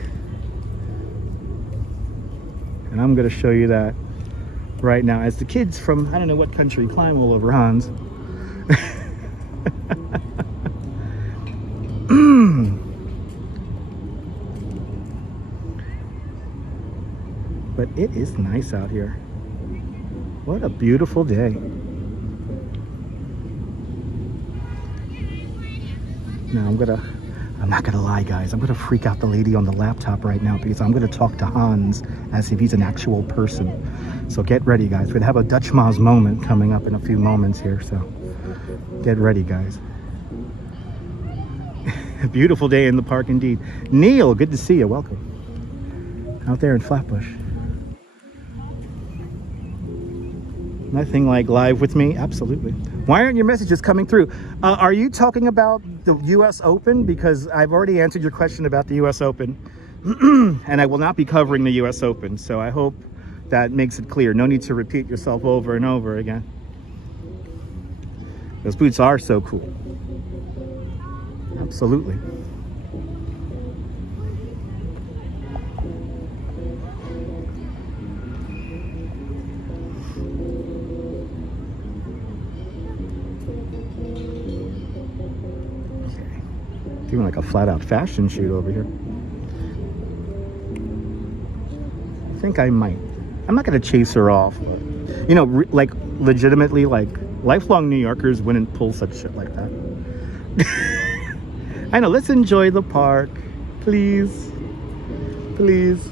And I'm going to show you that right now. As the kids from, I don't know what country, climb all over Hans. But it is nice out here. What a beautiful day. Now I'm not gonna lie, guys. I'm gonna freak out the lady on the laptop right now because I'm gonna talk to Hans as if he's an actual person. So get ready, guys. We're gonna have a Dutch Moz moment coming up in a few moments here. So get ready, guys. A beautiful day in the park indeed. Neil, good to see you. Welcome. Out there in Flatbush. Nothing like live with me? Absolutely. Why aren't your messages coming through? Are you talking about the US Open? Because I've already answered your question about the US Open. And I will not be covering the US Open. So I hope that makes it clear. No need to repeat yourself over and over again. Those boots are so cool. Absolutely. Doing like a flat-out fashion shoot over here. I think I might. I'm not gonna chase her off, but you know, like legitimately, like lifelong New Yorkers wouldn't pull such shit like that. I know. Let's enjoy the park, please, please.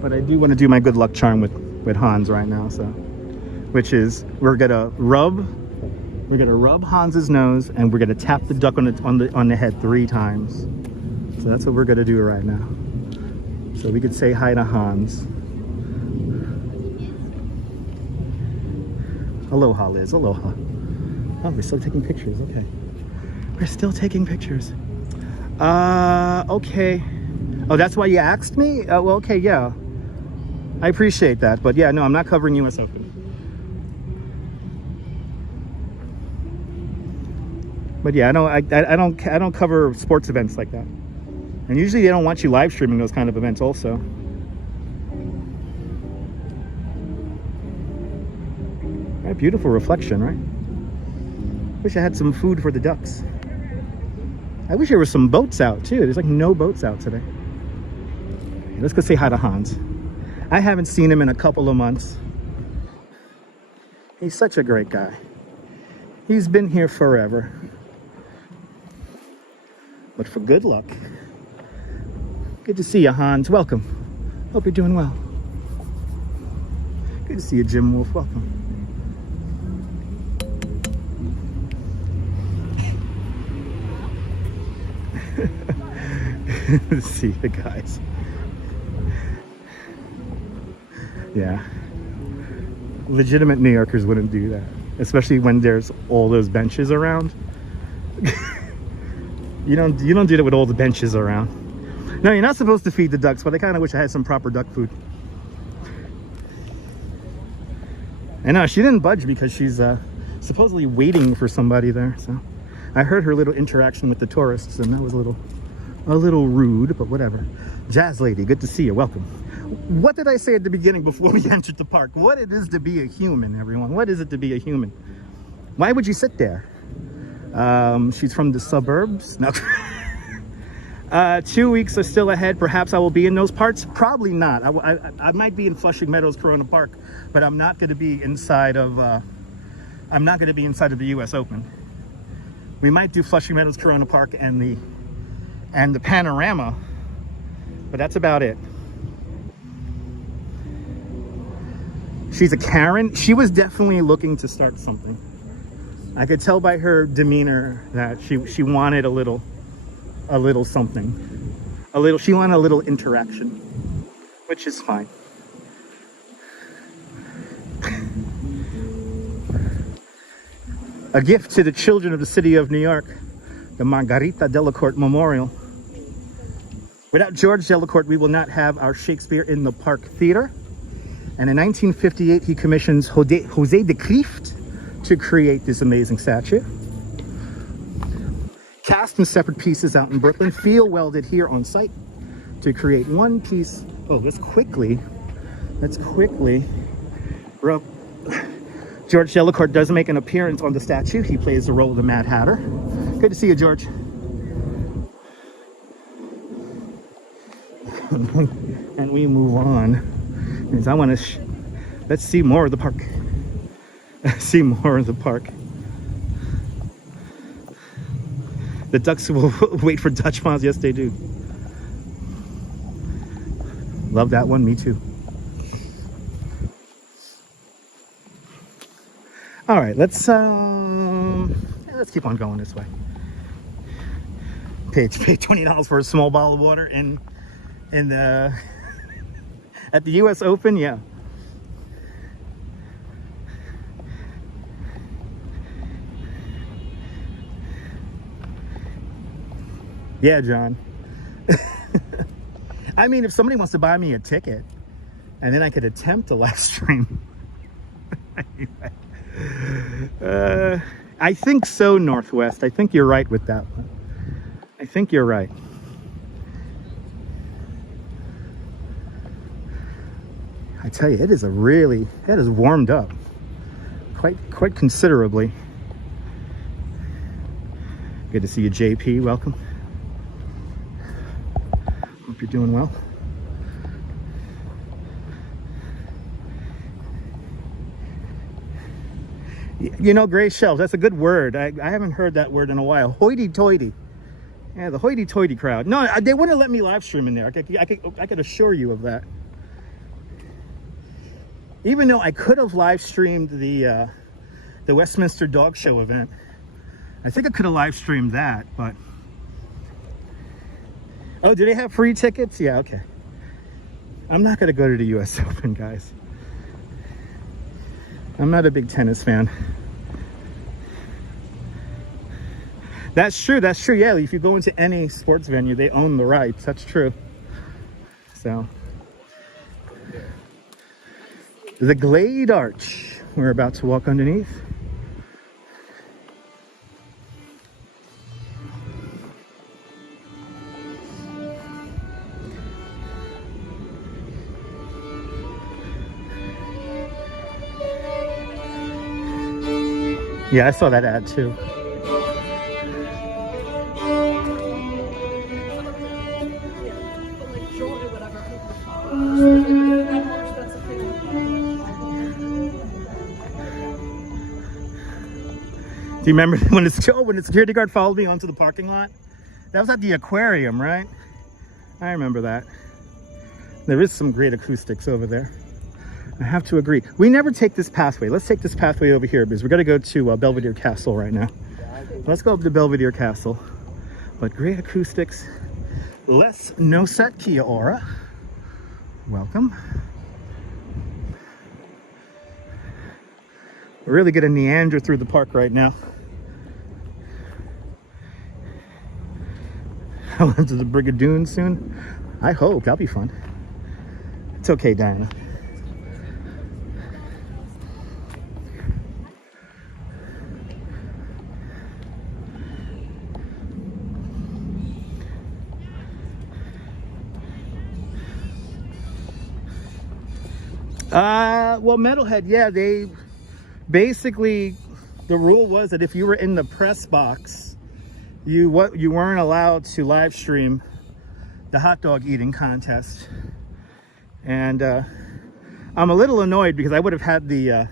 But I do want to do my good luck charm with Hans right now, so which is we're gonna rub Hans's nose and we're gonna tap the duck on the head 3 times. So that's what we're gonna do right now. So we could say hi to Hans. Aloha, Liz. Aloha. Oh, we're still taking pictures. Okay. We're still taking pictures. Okay. Oh, that's why you asked me? Well, okay, yeah. I appreciate that, but yeah, no, I'm not covering US Open. But yeah, I don't cover sports events like that. And usually they don't want you live streaming those kind of events also. Right, beautiful reflection, right? Wish I had some food for the ducks. I wish there were some boats out too. There's like no boats out today. Let's go say hi to Hans. I haven't seen him in a couple of months. He's such a great guy. He's been here forever. But for good luck. Good to see you, Hans. Welcome. Hope you're doing well. Good to see you, Jim Wolf. Welcome. See you guys. Yeah. Legitimate New Yorkers wouldn't do that. Especially when there's all those benches around. You don't do that with all the benches around. No, you're not supposed to feed the ducks, but I kind of wish I had some proper duck food. I know, she didn't budge because she's supposedly waiting for somebody there. So I heard her little interaction with the tourists, and that was a little rude, but whatever. Jazz Lady, good to see you. Welcome. What did I say at the beginning before we entered the park? What it is to be a human, everyone. What is it to be a human? Why would you sit there? She's from the suburbs. No. 2 weeks are still ahead. Perhaps I will be in those parts. Probably not. I might be in Flushing Meadows, Corona Park, but I'm not going to be inside of. I'm not going to be inside of the U.S. Open. We might do Flushing Meadows, Corona Park, and the panorama, but that's about it. She's a Karen. She was definitely looking to start something. I could tell by her demeanor that she wanted a little something. She wanted a little interaction, which is fine. A gift to the children of the city of New York, the Margarita Delacorte Memorial. Without George Delacorte, we will not have our Shakespeare in the Park Theater. And in 1958, he commissions Jose de Kreeft to create this amazing statue. cast in separate pieces out in Brooklyn, field welded here on site to create one piece. Oh, let's quickly rub. George Delacourt does make an appearance on the statue. He plays the role of the Mad Hatter. Good to see you, George. And we move on. Because I want to let's see more of the park. See more of the park. The ducks will wait for Dutch miles. Yes, they do. Love that one. Me too. All right, let's keep on going this way. Pay $20 for a small bottle of water in at the U.S. Open. Yeah. Yeah, John. I mean, if somebody wants to buy me a ticket and then I could attempt a live stream. I think so, Northwest. I think you're right with that one. I think you're right. I tell you, it has warmed up quite considerably. Good to see you, JP. Welcome. Hope you're doing well. You know, gray shelves, that's a good word. I haven't heard that word in a while. Hoity-toity. Yeah, the hoity-toity crowd. No, they wouldn't let me live stream in there. I could assure you of that. Even though I could have live streamed the Westminster Dog Show event. I think I could have live streamed that, but... Oh, do they have free tickets? Yeah, okay. I'm not going to go to the US Open, guys. I'm not a big tennis fan. That's true, yeah. If you go into any sports venue, they own the rights. That's true. So, the Glade Arch. We're about to walk underneath. Yeah, I saw that ad too. Do you remember when the security guard followed me onto the parking lot? That was at the aquarium, right? I remember that. There is some great acoustics over there. I have to agree. We never take this pathway. Let's take this pathway over here because we're going to go to Belvedere Castle right now. Let's go up to Belvedere Castle. But great acoustics. Les Noset Kia Ora. Welcome. We're really going to meander through the park right now. I'll enter the Brigadoon soon. I hope. That'll be fun. It's okay, Diana. Well, Metalhead, yeah, they basically, the rule was that if you were in the press box, you weren't allowed to live stream the hot dog eating contest. And I'm a little annoyed because I would have had the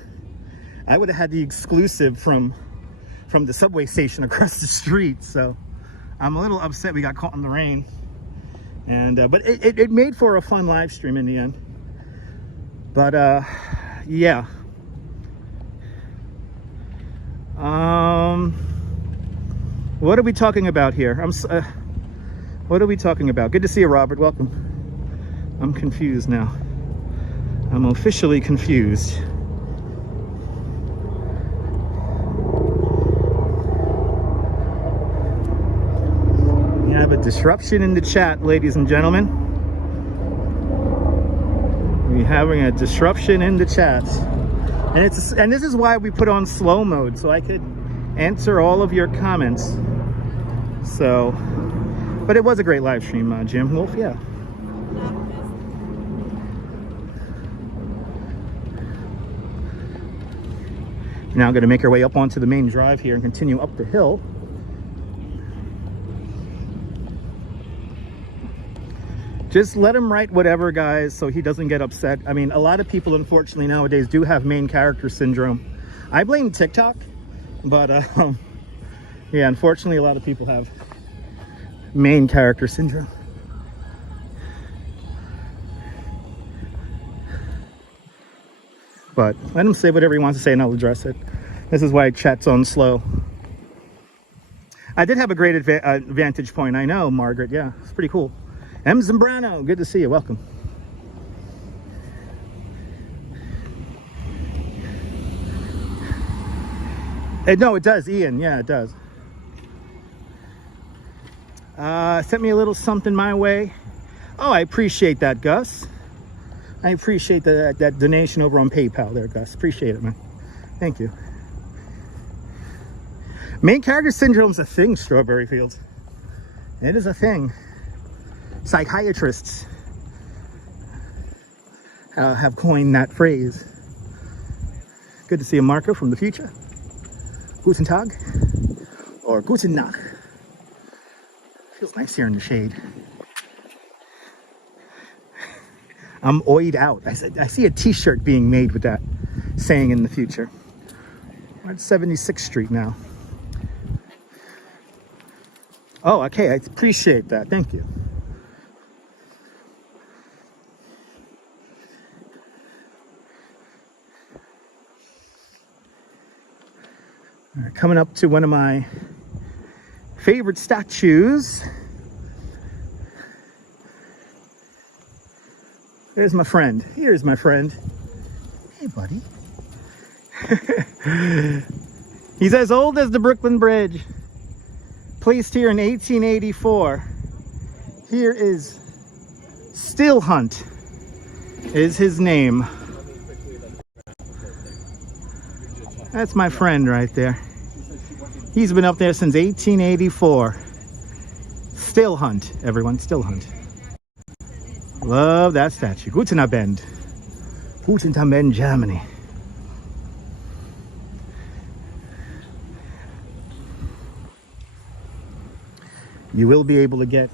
exclusive from the subway station across the street. So I'm a little upset we got caught in the rain. And but it made for a fun live stream in the end. But yeah. What are we talking about here? What are we talking about? Good to see you, Robert. Welcome. I'm confused now. I'm officially confused. We have a disruption in the chat, ladies and gentlemen. We're having a disruption in the chat. And this is why we put on slow mode, so I could answer all of your comments. So, but it was a great live stream, Jim Wolf. Yeah. Now I'm going to make our way up onto the main drive here and continue up the hill. Just let him write whatever, guys, so he doesn't get upset. I mean, a lot of people, unfortunately, nowadays do have main character syndrome. I blame TikTok, but yeah, unfortunately, a lot of people have main character syndrome. But let him say whatever he wants to say and I'll address it. This is why chat's on slow. I did have a great vantage point. I know, Margaret. Yeah, it's pretty cool. M. Zambrano, good to see you. Welcome. No, it does, Ian. Yeah, it does. Sent me a little something my way. Oh, I appreciate that, Gus. I appreciate that donation over on PayPal there, Gus. Appreciate it, man. Thank you. Main character syndrome's a thing, Strawberry Fields. It is a thing. Psychiatrists have coined that phrase. Good to see you, Marco, from the future. Guten Tag or Guten Nacht. Feels nice here in the shade. I'm oyed out. I see a t-shirt being made with that saying in the future. We're at 76th Street now. Oh, okay. I appreciate that. Thank you. All right, coming up to one of my favorite statues. There's my friend. Here's my friend. Hey, buddy. He's as old as the Brooklyn Bridge. Placed here in 1884. Here is Still Hunt is his name. That's my friend right there. He's been up there since 1884. Still Hunt, everyone. Still Hunt. Love that statue. Guten Abend. Guten Abend, Germany. You will be able to get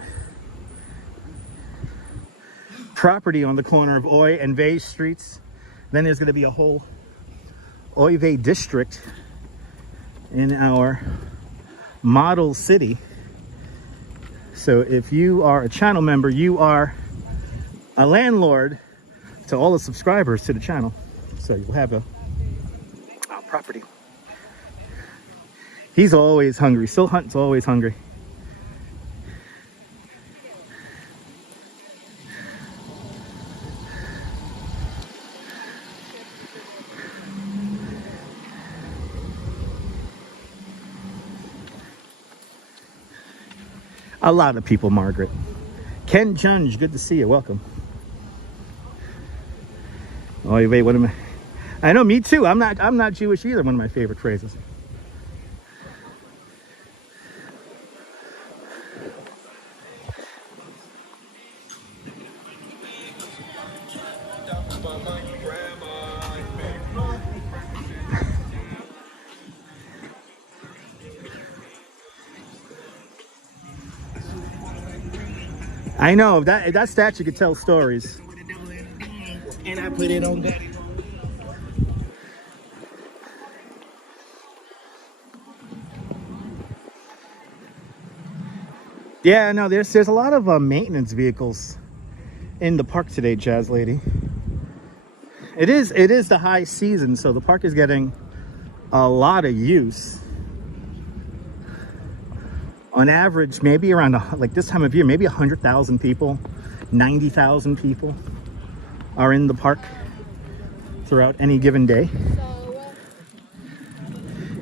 property on the corner of Oy and Vey streets. Then there's going to be a whole Oy Vey district in our model city. So if you are a channel member, you are a landlord to all the subscribers to the channel. So you'll have a property. He's always hungry. Still Hunt's always hungry. A lot of people, Margaret. Ken Junge, good to see you. Welcome. Oh, wait, what am I? I know, me too. I'm not Jewish either. One of my favorite phrases. I know that statue could tell stories. And I put it on that. Yeah, no, there's a lot of maintenance vehicles in the park today, Jazz Lady. It is the high season, so the park is getting a lot of use. On average, maybe around like this time of year, maybe 100,000 people, 90,000 people are in the park throughout any given day.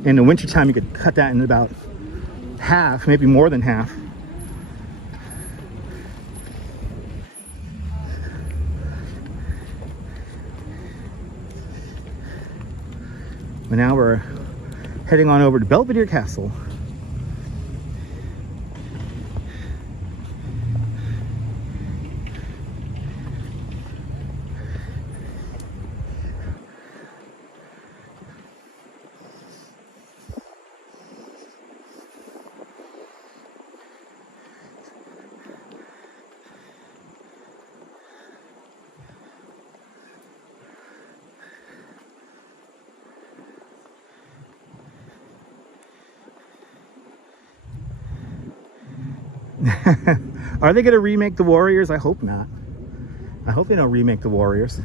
In the wintertime, you could cut that in about half, maybe more than half. But now we're heading on over to Belvedere Castle. Are they going to remake the Warriors? I hope not. I hope they don't remake the Warriors.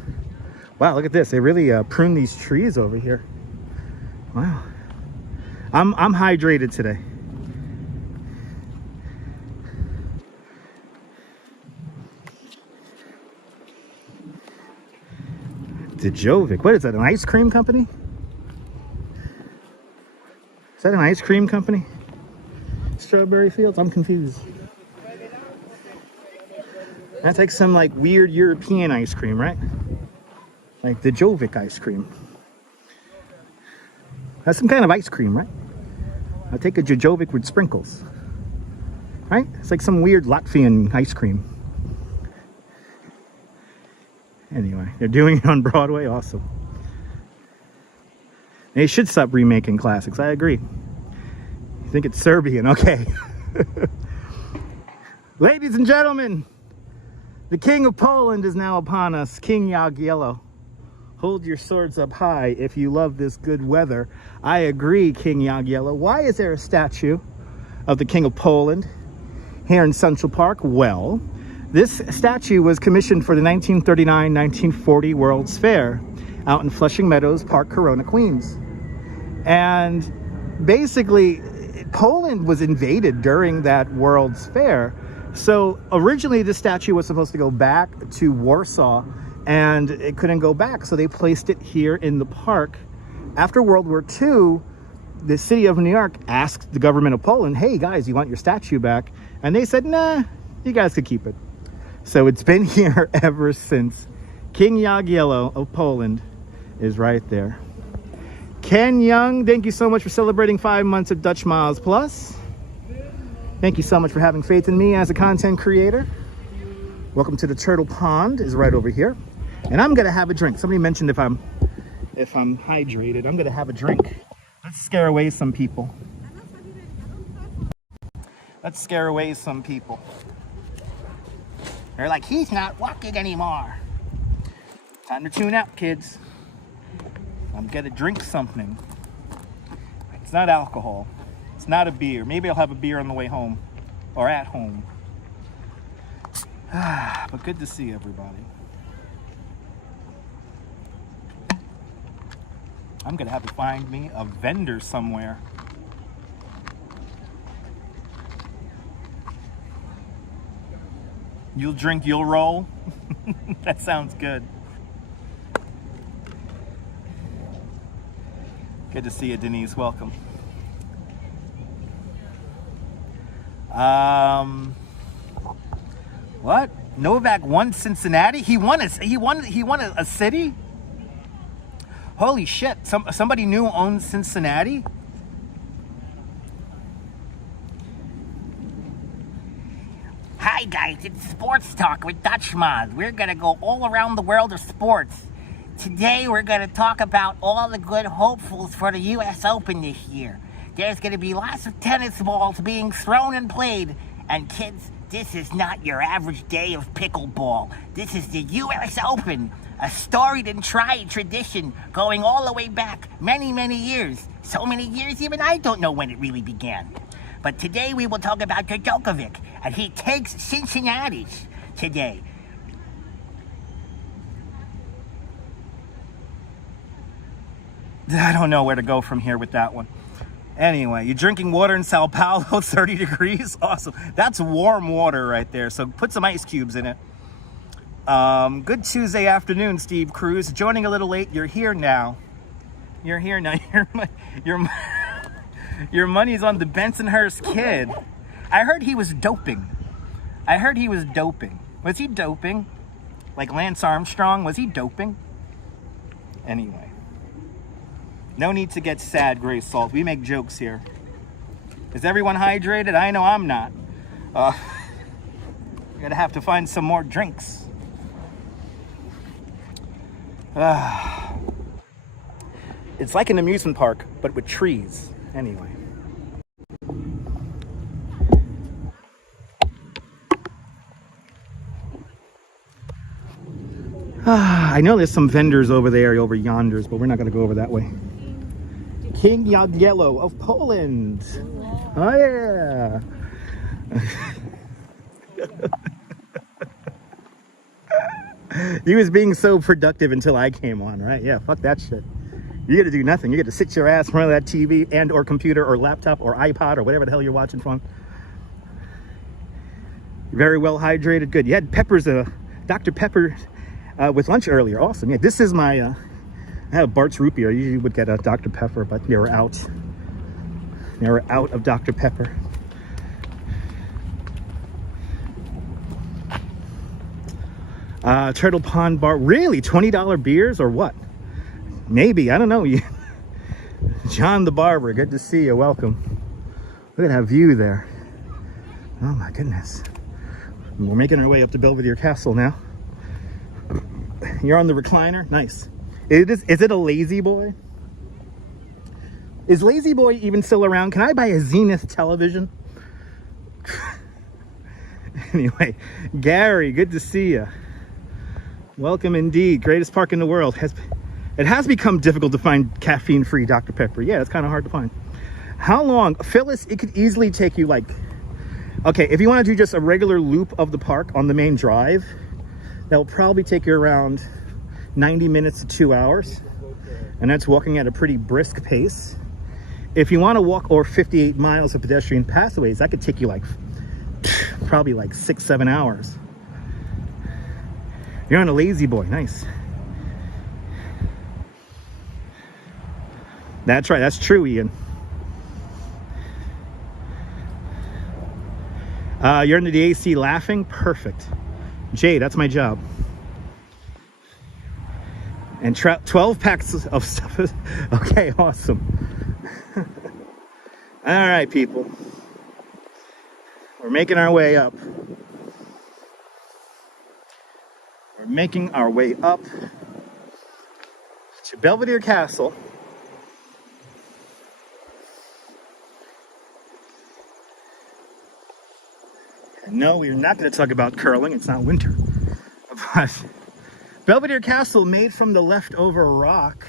Wow, look at this. They really pruned these trees over here. Wow. I'm hydrated today. Djokovic. What is that, an ice cream company? Is that an ice cream company? Strawberry Fields? I'm confused. That's like some like weird European ice cream, right? Like the Djokovic ice cream. That's some kind of ice cream, right? I'll take a Djokovic with sprinkles. Right? It's like some weird Latvian ice cream. Anyway, they're doing it on Broadway. Awesome. They should stop remaking classics. I agree. You think it's Serbian? Okay. Ladies and gentlemen, the King of Poland is now upon us. King Jagiello. Hold your swords up high if you love this good weather. I agree, King Jagiello. Why is there a statue of the King of Poland here in Central Park? Well, this statue was commissioned for the 1939-1940 World's Fair out in Flushing Meadows Park, Corona, Queens. And basically, Poland was invaded during that World's Fair. So originally, the statue was supposed to go back to Warsaw, and it couldn't go back. So they placed it here in the park. After World War II, the city of New York asked the government of Poland, hey guys, you want your statue back? And they said, nah, you guys could keep it. So it's been here ever since. King Jagiello of Poland is right there. Ken Young, thank you so much for celebrating 5 months of Dutch Miles Plus. Thank you so much for having faith in me as a content creator. Welcome to the Turtle Pond is right over here. And I'm gonna have a drink. Somebody mentioned if I'm hydrated, I'm gonna have a drink. Let's scare away some people. Let's scare away some people. They're like, he's not walking anymore. Time to tune out, kids. I'm gonna drink something. It's not alcohol. It's not a beer. Maybe I'll have a beer on the way home or at home. But good to see everybody. I'm gonna have to find me a vendor somewhere. You'll drink, you'll roll. That sounds good. Good to see you, Denise. Welcome. What? Novak won Cincinnati? He won a city? Holy shit. Somebody new owns Cincinnati? Hi guys, it's Sports Talk with Dutch Mod. We're gonna go all around the world of sports. Today we're gonna talk about all the good hopefuls for the US Open this year. There's gonna be lots of tennis balls being thrown and played. And kids, this is not your average day of pickleball. This is the US Open, a storied and tried tradition going all the way back many, many years. So many years, even I don't know when it really began. But today we will talk about Djokovic, and he takes Cincinnati today. I don't know where to go from here with that one. Anyway, you're drinking water in Sao Paulo, 30 degrees? Awesome. That's warm water right there, so put some ice cubes in it. Good Tuesday afternoon, Steve Cruz. Joining a little late, you're here now. You're here now. Your money's on the Bensonhurst kid. I heard he was doping. Was he doping? Like Lance Armstrong, was he doping? Anyway. No need to get sad, Grace Salt. We make jokes here. Is everyone hydrated? I know I'm not. Gonna have to find some more drinks. It's like an amusement park, but with trees. Anyway. I know there's some vendors over there, over yonders, but we're not going to go over that way. King Jagiello of Poland. Oh, yeah. He was being so productive until I came on, right? Yeah, fuck that shit. You get to do nothing. You get to sit your ass in front of that TV and or computer or laptop or iPod or whatever the hell you're watching from. Very well hydrated. Good. You had Pepper's, Dr. Pepper with lunch earlier. Awesome. Yeah, this is my, I have Bart's root beer. I usually would get a Dr. Pepper, but they were out. They were out of Dr. Pepper. Turtle Pond Bar. Really? $20 beers or what? Maybe. I don't know. John the Barber. Good to see you. Welcome. Look at that view there. Oh my goodness. We're making our way up to Belvedere Castle now. You're on the recliner. Nice. Is it a Lazy Boy? Is Lazy Boy even still around? Can I buy a Zenith television? Anyway, Gary, good to see you. Welcome indeed. Greatest park in the world. It has become difficult to find caffeine-free Dr. Pepper. Yeah, it's kind of hard to find. How long? Phyllis, it could easily take you like... Okay, if you want to do just a regular loop of the park on the main drive, that will probably take you around 90 minutes to 2 hours. And that's walking at a pretty brisk pace. If you want to walk over 58 miles of pedestrian pathways, that could take you like probably like 6-7 hours. You're on a Lazy Boy. Nice. That's right. That's true, Ian. You're under the AC laughing? Perfect. Jay, that's my job. And 12 packs of stuff. Okay, awesome. All right, people. We're making our way up. We're making our way up to Belvedere Castle. No, we're not going to talk about curling. It's not winter. But Belvedere Castle, made from the leftover rock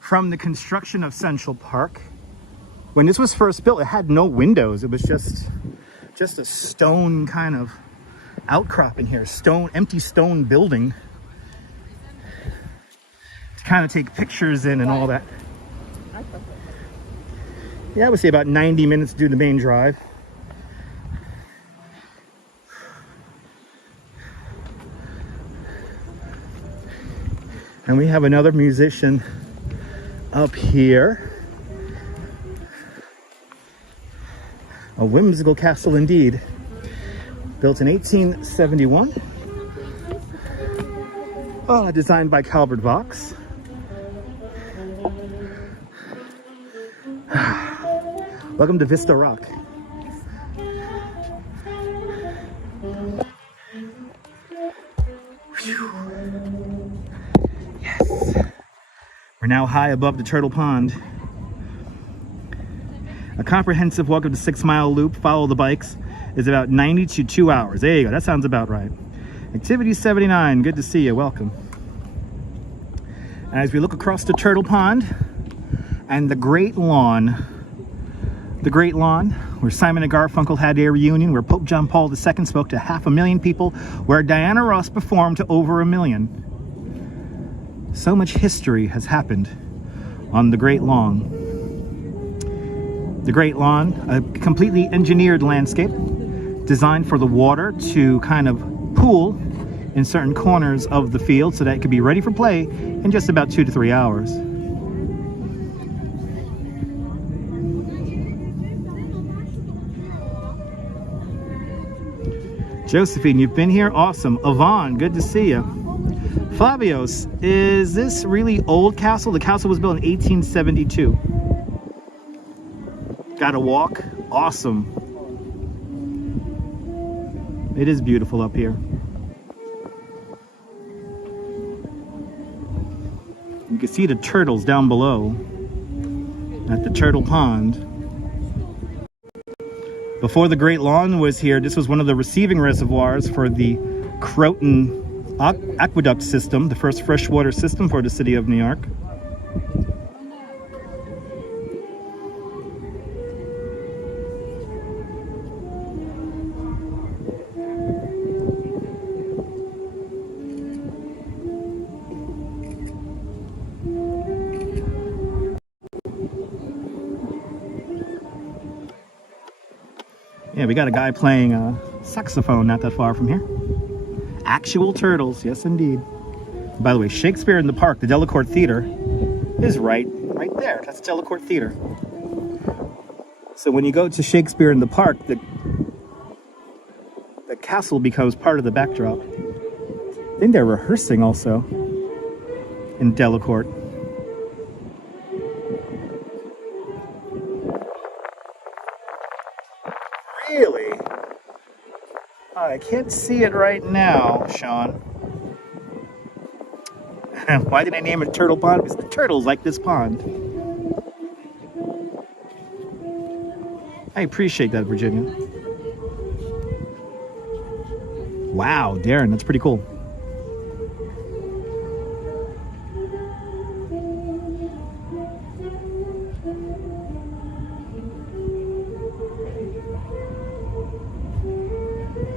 from the construction of Central Park. When this was first built, it had no windows. It was just a stone kind of outcropping here. Empty stone building to kind of take pictures in and all that. Yeah, I would say about 90 minutes to do the main drive. And we have another musician up here. A whimsical castle indeed. Built in 1871. Oh, designed by Calvert Vaux. Welcome to Vista Rock. We're now high above the Turtle Pond. A comprehensive walk of the 6-mile loop, follow the bikes, is about 90 to 2 hours. There you go, that sounds about right. Activity 79, good to see you, welcome. As we look across the Turtle Pond and the Great Lawn, where Simon and Garfunkel had their reunion, where Pope John Paul II spoke to 500,000 people, where Diana Ross performed to over 1 million. So much history has happened on the Great Lawn. The Great Lawn, a completely engineered landscape designed for the water to kind of pool in certain corners of the field so that it could be ready for play in just about 2 to 3 hours. Josephine, you've been here? Awesome. Yvonne, good to see you. Flavios, is this really old castle? The castle was built in 1872. Gotta walk? Awesome. It is beautiful up here. You can see the turtles down below at the Turtle Pond. Before the Great Lawn was here, this was one of the receiving reservoirs for the Croton aqueduct system, the first freshwater system for the city of New York. Yeah, we got a guy playing a saxophone not that far from here. Actual turtles, yes indeed. By the way, Shakespeare in the Park, the Delacorte Theater, is right there. That's Delacorte Theater. So when you go to Shakespeare in the Park, the castle becomes part of the backdrop. I think they're rehearsing also in Delacorte. Really? I can't see it right now, Sean. Why did I name it Turtle Pond? Because the turtles like this pond. I appreciate that, Virginia. Wow, Darren, that's pretty cool.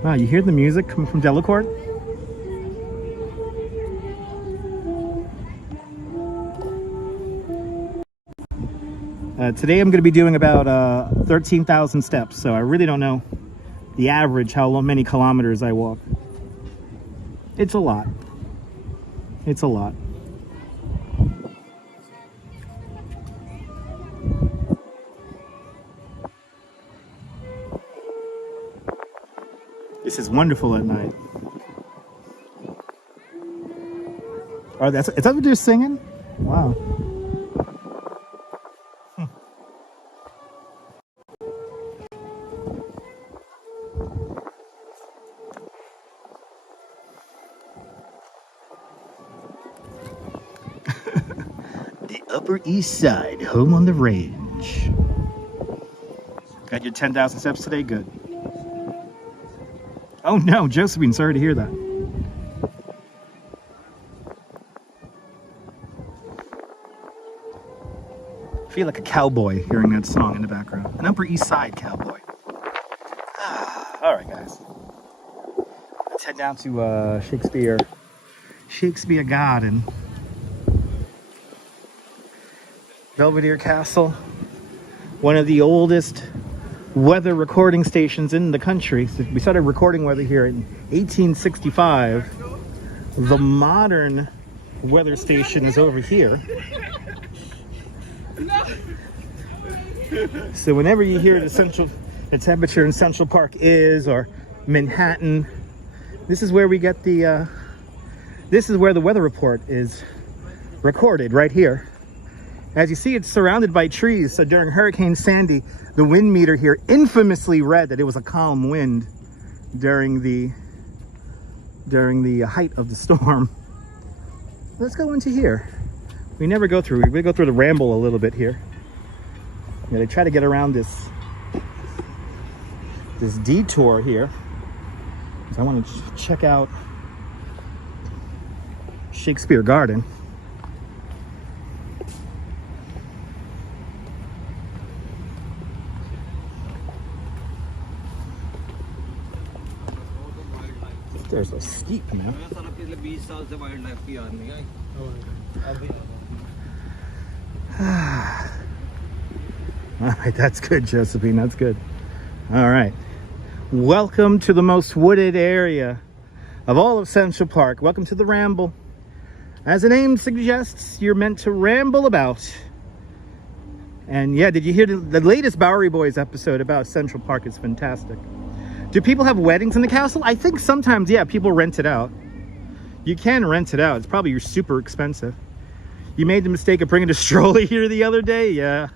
Wow, you hear the music coming from Delacorte? Today I'm going to be doing about 13,000 steps, so I really don't know the average how many kilometers I walk. It's a lot. It's a lot. This is wonderful at night. Oh, is that what they're singing? Wow. The Upper East Side, home on the range. Got your 10,000 steps today? Good. Oh no, Josephine, sorry to hear that. I feel like a cowboy hearing that song in the background. An Upper East Side cowboy. Alright guys. Let's head down to Shakespeare Garden. Belvedere Castle. One of the oldest weather recording stations in the country. So we started recording weather here in 1865. The modern weather station is over here. So whenever you hear the temperature in Central Park is, or Manhattan, this is where we get this is where the weather report is recorded, right here. As you see, it's surrounded by trees. So during Hurricane Sandy, the wind meter here infamously read that it was a calm wind during the height of the storm. Let's go into here. We never go through. We go through the ramble a little bit here. Yeah, they try to get around this detour here. So I want to check out Shakespeare Garden. There's a steep now. All right, that's good, Josephine. That's good. All right. Welcome to the most wooded area of all of Central Park. Welcome to the ramble. As the name suggests, you're meant to ramble about. And yeah, did you hear the latest Bowery Boys episode about Central Park? Is fantastic. Do people have weddings in the castle? I think sometimes, yeah, people rent it out. You can rent it out. It's probably super expensive. You made the mistake of bringing a stroller here the other day? Yeah.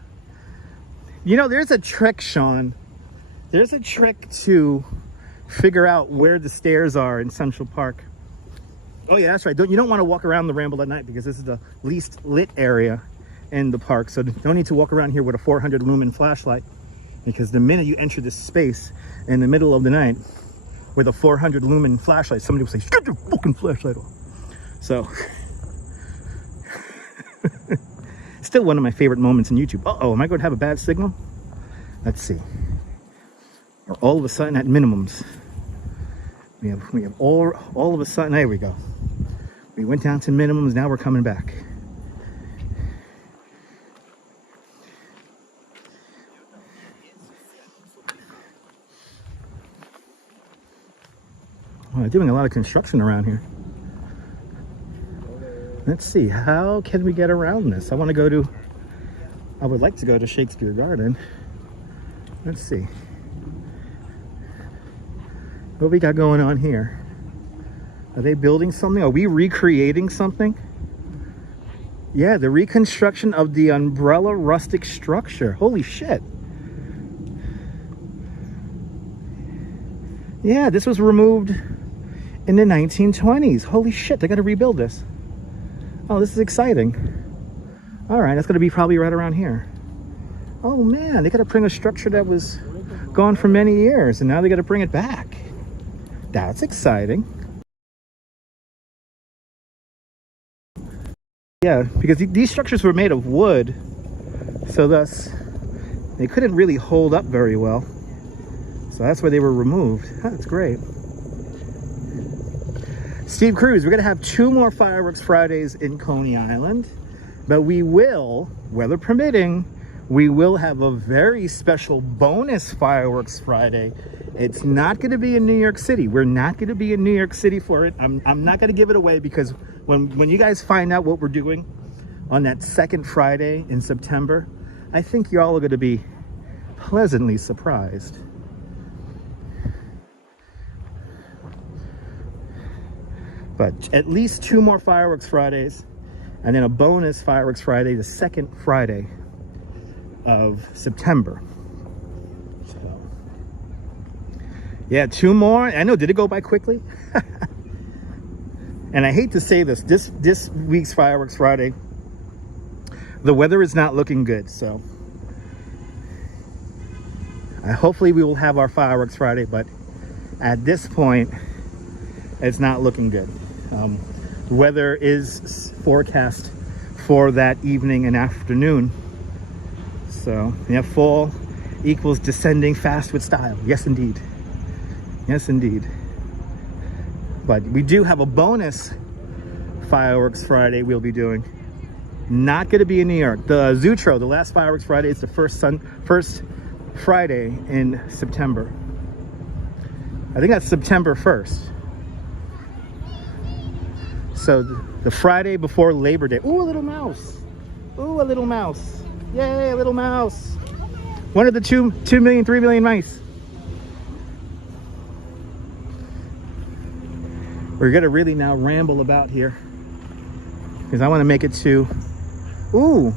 You know, there's a trick, Sean. There's a trick to figure out where the stairs are in Central Park. Oh yeah, that's right. You don't want to walk around the ramble at night because this is the least lit area in the park. So don't need to walk around here with a 400 lumen flashlight, because the minute you enter this space in the middle of the night with a 400 lumen flashlight, somebody will say, "Get your fucking flashlight off." So still one of my favorite moments in YouTube. Uh-oh, am I going to have a bad signal? Let's see. Or all of a sudden at minimums. We have all of a sudden, there we go. We went down to minimums, now we're coming back. they're doing a lot of construction around here. Let's see, how can we get around this? I would like to go to Shakespeare Garden. Let's see. What we got going on here? Are they building something? Are we recreating something? Yeah, the reconstruction of the umbrella rustic structure. Holy shit. Yeah, this was removed in the 1920s. Holy shit, they gotta rebuild this. Oh, this is exciting. All right, that's gonna be probably right around here. Oh man, they gotta bring a structure that was gone for many years, and now they gotta bring it back. That's exciting. Yeah, because these structures were made of wood, so thus they couldn't really hold up very well. So that's why they were removed. That's great. Steve Cruz, we're gonna have 2 more fireworks Fridays in Coney Island, but we will, weather permitting, we will have a very special bonus fireworks Friday. It's not gonna be in New York City. We're not gonna be in New York City for it. I'm not gonna give it away, because when you guys find out what we're doing on that second Friday in September, I think y'all are gonna be pleasantly surprised. But at least 2 more fireworks Fridays, and then a bonus fireworks Friday, the second Friday of September. So yeah, 2 more. I know, did it go by quickly? And I hate to say this week's fireworks Friday, the weather is not looking good, so hopefully we will have our fireworks Friday, but at this point it's not looking good. Weather is forecast for that evening and afternoon. So yeah, fall equals descending fast with style. Yes, indeed. Yes, indeed. But we do have a bonus fireworks Friday we'll be doing. Not going to be in New York. The Zootro, the last fireworks Friday, is the first Friday in September. I think that's September 1st. So the Friday before Labor Day. Ooh, a little mouse. Ooh, a little mouse. Yay, a little mouse. One of the 2 million, 3 million mice. We're gonna really now ramble about here, because I want to make it to, ooh,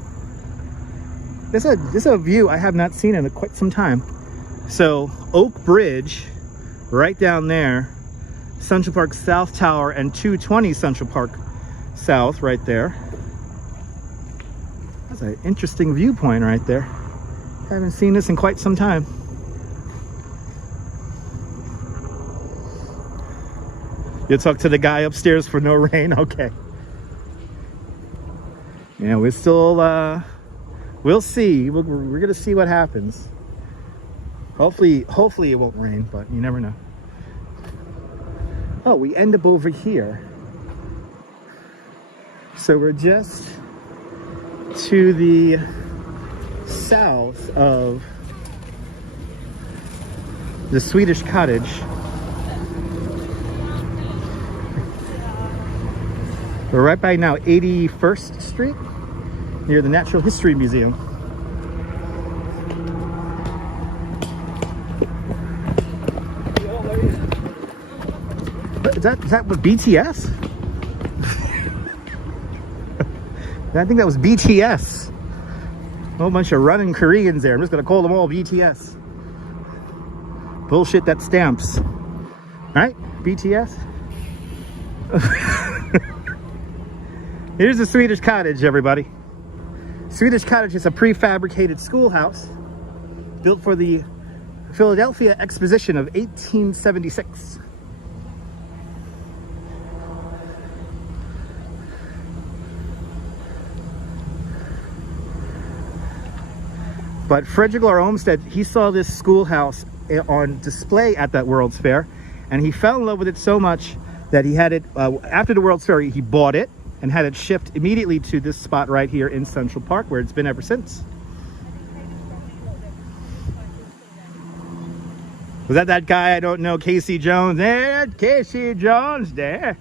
this is a view I have not seen in quite some time. So Oak Bridge, right down there, Central Park South Tower, and 220 Central Park South right there. That's an interesting viewpoint right there. Haven't seen this in quite some time. You'll talk to the guy upstairs for no rain? Okay. Yeah, we're still, we'll see. We're gonna see what happens. Hopefully it won't rain, but you never know. Oh, we end up over here. So we're just to the south of the Swedish Cottage. We're right by now 81st Street, near the Natural History Museum. Is that what BTS? I think that was BTS. A whole bunch of running Koreans there. I'm just gonna call them all BTS. Bullshit that stamps. Right? BTS? Here's the Swedish Cottage, everybody. Swedish Cottage is a prefabricated schoolhouse built for the Philadelphia Exposition of 1876. But Frederick Lahr Olmsted, he saw this schoolhouse on display at that World's Fair, and he fell in love with it so much that he had it, after the World's Fair, he bought it and had it shipped immediately to this spot right here in Central Park, where it's been ever since. Was that guy I don't know, Casey Jones? There, Casey Jones there.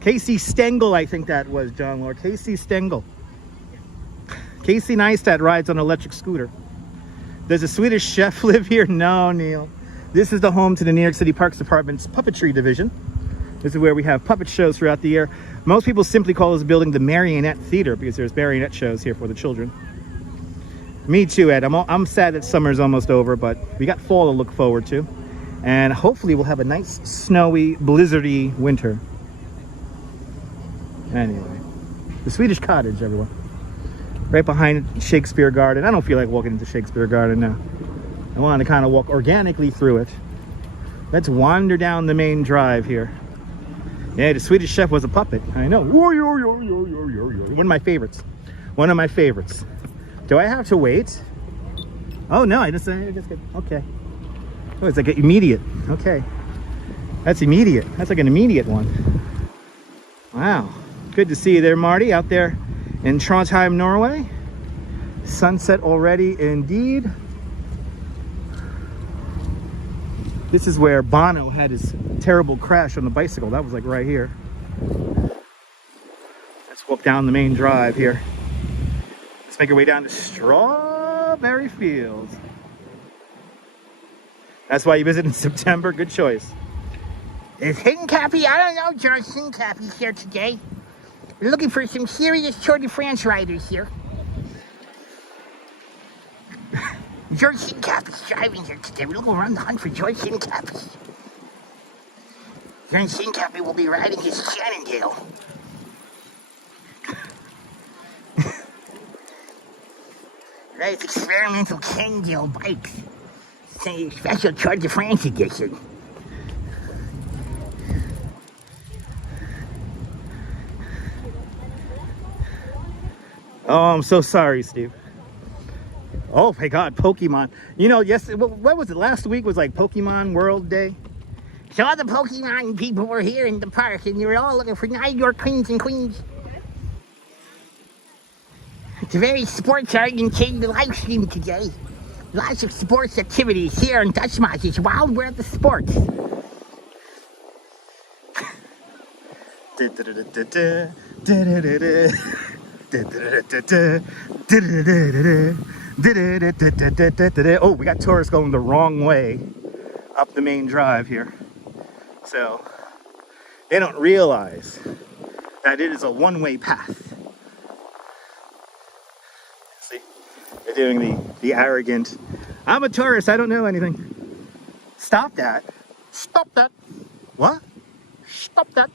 Casey Stengel, I think that was, John Lord. Casey Stengel. Casey Neistat rides on an electric scooter. Does a Swedish chef live here? No, Neil. This is the home to the New York City Parks Department's puppetry division. This is where we have puppet shows throughout the year. Most people simply call this building the Marionette Theater because there's marionette shows here for the children. Me too, Ed. I'm sad that summer's almost over, but we got fall to look forward to. And hopefully we'll have a nice, snowy, blizzardy winter. Anyway, the Swedish Cottage, everyone. Right behind Shakespeare Garden. I don't feel like walking into Shakespeare Garden now. I want to kind of walk organically through it. Let's wander down the main drive here. Yeah, the Swedish chef was a puppet. I know. One of my favorites. One of my favorites. Do I have to wait? Oh no, I just get, okay. Oh, it's like an immediate. Okay. That's immediate. That's like an immediate one. Wow. Good to see you there, Marty, out there in Trondheim, Norway. Sunset already indeed. This is where Bono had his terrible crash on the bicycle. That was like right here. Let's walk down the main drive here. Let's make our way down to Strawberry Fields. That's why you visit in September. Good choice. Is Hidden Cappy? I don't know, George. Hidden Cappy's here today. We're looking for some serious Tour de France riders here. George Hidden Cappy's driving here today. We're looking around the hunt for George Hidden Cappy. George Hidden Cappy will be riding his Cannondale. Right, it's experimental Cannondale bikes. It's a special Tour de France edition. Oh, I'm so sorry, Steve. Oh my God, Pokemon. You know, yes, what was it? Last week was like Pokemon World Day. So all the Pokemon people were here in the park and you were all looking for New York kings and queens. It's a very sports-oriented live stream today. Lots of sports activities here in Dutchmas. It's wild world of sports. Oh, we got tourists going the wrong way up the main drive here. So they don't realize that it is a one-way path. See, they're doing the arrogant, I'm a tourist, I don't know anything. Stop that. Stop that. What? Stop that.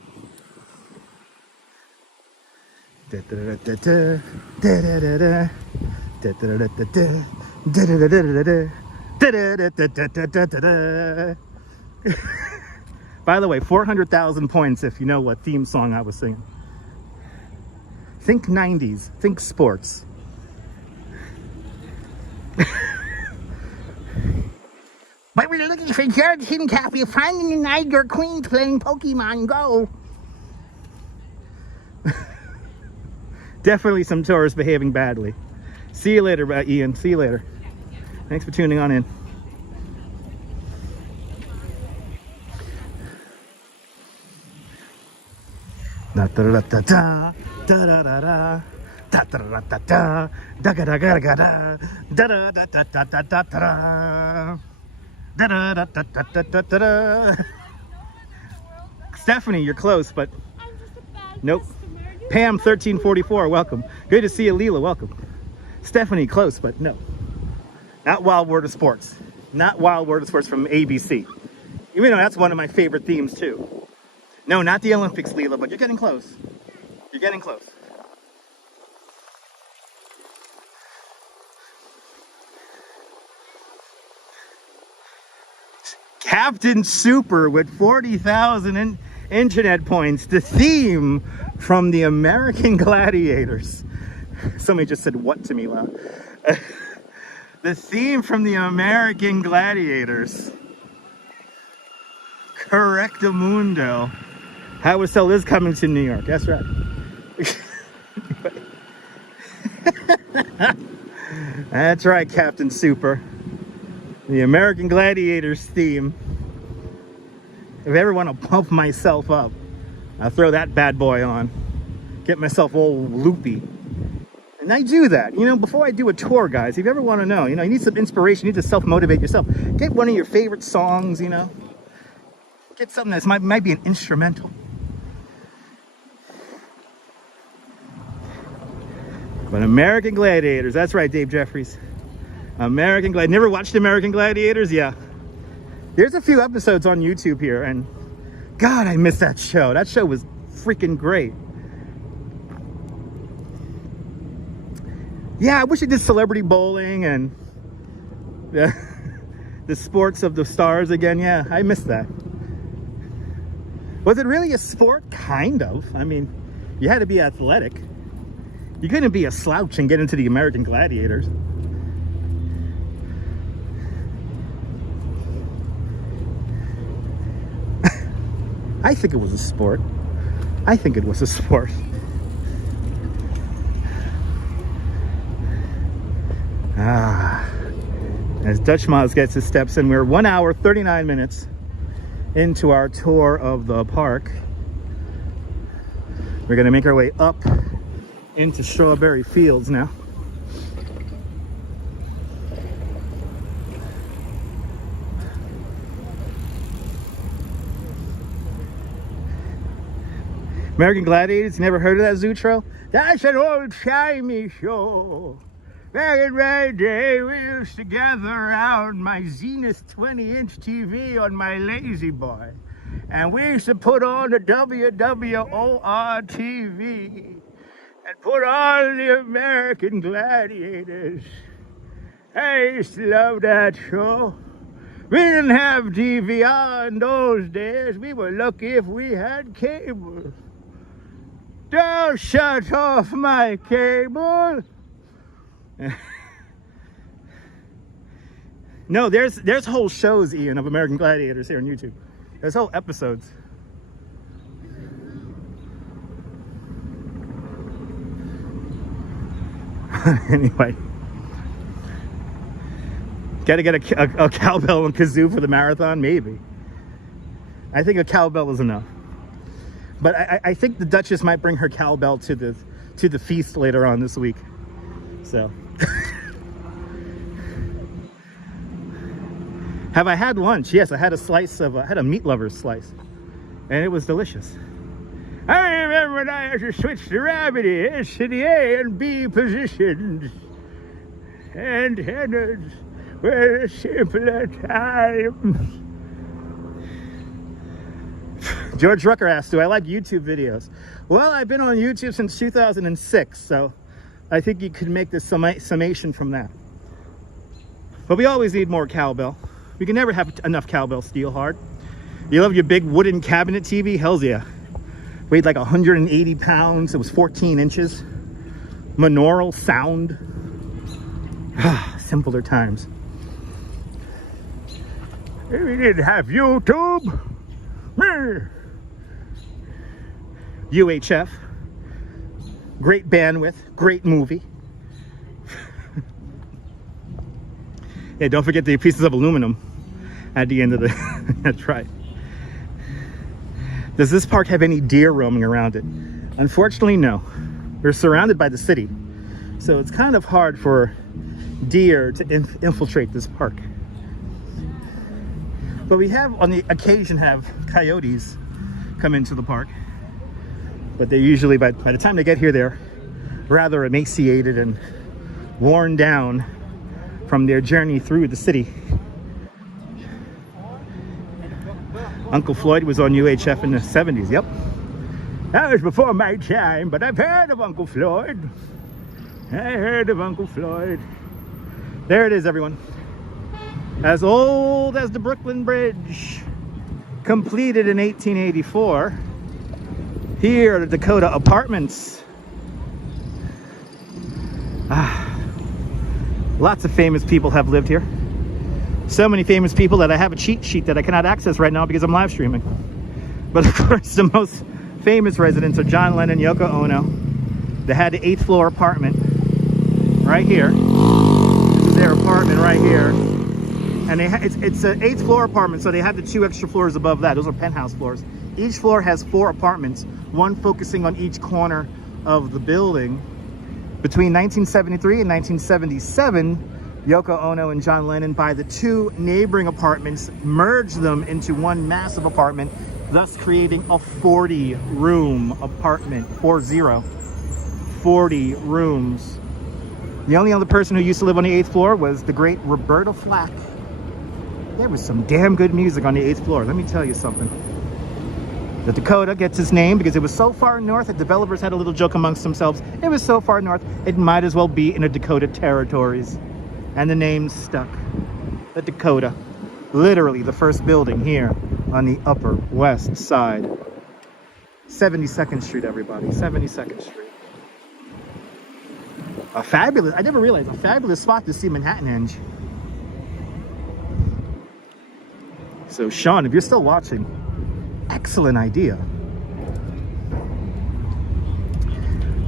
By the way, 400,000 points if you know what theme song I was singing. Think 90s, think sports. But we're looking for George Hidden Cappy, finding the New York queens playing Pokemon Go. Definitely some tourists behaving badly. See you later, Ian. See you later. Thanks for tuning on in. Stephanie, you're close, but nope. Pam 1344, welcome. Good to see you, Leela, welcome. Stephanie, close, but no. Not Wild World of Sports. Not Wild World of Sports from ABC. Even though that's one of my favorite themes too. No, not the Olympics, Leela, but you're getting close. You're getting close. Captain Super with 40,000 internet points. The theme from the American Gladiators. Somebody just said what to me loud. The theme from the American Gladiators. Correctamundo. Howard Cell is coming to New York. That's right. That's right, Captain Super. The American Gladiators theme. If I ever want to pump myself up, I'll throw that bad boy on. Get myself all loopy. And I do that, you know, before I do a tour, guys. If you ever want to know, you know, you need some inspiration, you need to self-motivate yourself. Get one of your favorite songs, you know. Get something that might be an instrumental. But American Gladiators, that's right, Dave Jeffries. American Gladiators. Never watched American Gladiators? Yeah. There's a few episodes on YouTube here, and God, I miss that show. That show was freaking great. Yeah, I wish it did celebrity bowling and the sports of the stars again. Yeah, I miss that. Was it really a sport? Kind of. I mean, you had to be athletic. You couldn't be a slouch and get into the American Gladiators. I think it was a sport. I think it was a sport. As Dutch Moz gets his steps in, we're 1 hour 39 minutes into our tour of the park. We're gonna make our way up into Strawberry Fields now. American Gladiators, you never heard of that, Zootro? That's an old-timey show. Back in my day, we used to gather around my Zenith 20-inch TV on my Lazy Boy. And we used to put on the WWOR TV and put on the American Gladiators. I used to love that show. We didn't have DVR in those days. We were lucky if we had cable. Don't shut off my cable. No, there's whole shows, Ian, of American Gladiators here on YouTube. There's whole episodes. Anyway, gotta get a cowbell and kazoo for the marathon, maybe. I think a cowbell is enough. But I think the Duchess might bring her cowbell to the feast later on this week. So, have I had lunch? Yes, I had I had a meat lover's slice, and it was delicious. I remember when I had to switch the rabbit ears to the A and B positions, and headers were a simpler time. George Rucker asked, do I like YouTube videos? Well, I've been on YouTube since 2006, so I think you could make this summation from that. But we always need more cowbell. We can never have enough cowbell, Steelhard. You love your big wooden cabinet TV? Hells yeah. Weighed like 180 pounds. It was 14 inches. Monaural sound. Simpler times. We didn't have YouTube. UHF. Great bandwidth. Great movie. Yeah, don't forget the pieces of aluminum at the end of the... That's right. Does this park have any deer roaming around it? Unfortunately, no. We're surrounded by the city, so it's kind of hard for deer to infiltrate this park. But we have, on the occasion, have coyotes come into the park. But they usually, by the time they get here, they're rather emaciated and worn down from their journey through the city. Uncle Floyd was on UHF in the 70s, yep. That was before my time, but I've heard of Uncle Floyd. I heard of Uncle Floyd. There it is, everyone. As old as the Brooklyn Bridge. Completed in 1884. Here at the Dakota Apartments. Lots of famous people have lived here. So many famous people that I have a cheat sheet that I cannot access right now because I'm live streaming. But of course, the most famous residents are John Lennon, Yoko Ono. They had the 8th floor apartment right here. This is their apartment right here. And it's an 8th floor apartment, so they had the 2 extra floors above that. Those are penthouse floors. Each floor has 4 apartments, one focusing on each corner of the building. Between 1973 and 1977, Yoko Ono and John Lennon buy the 2 neighboring apartments, merge them into one massive apartment, thus creating a 40-room apartment. 40 rooms. The only other person who used to live on the 8th floor was the great Roberta Flack. There was some damn good music on the 8th floor, let me tell you something. The Dakota gets its name because it was so far north that developers had a little joke amongst themselves. It was so far north, it might as well be in the Dakota territories. And the name stuck. The Dakota. Literally the first building here on the Upper West Side. 72nd Street, everybody. 72nd Street. A fabulous, I never realized, a fabulous spot to see Manhattan Henge. So Sean, if you're still watching, excellent idea.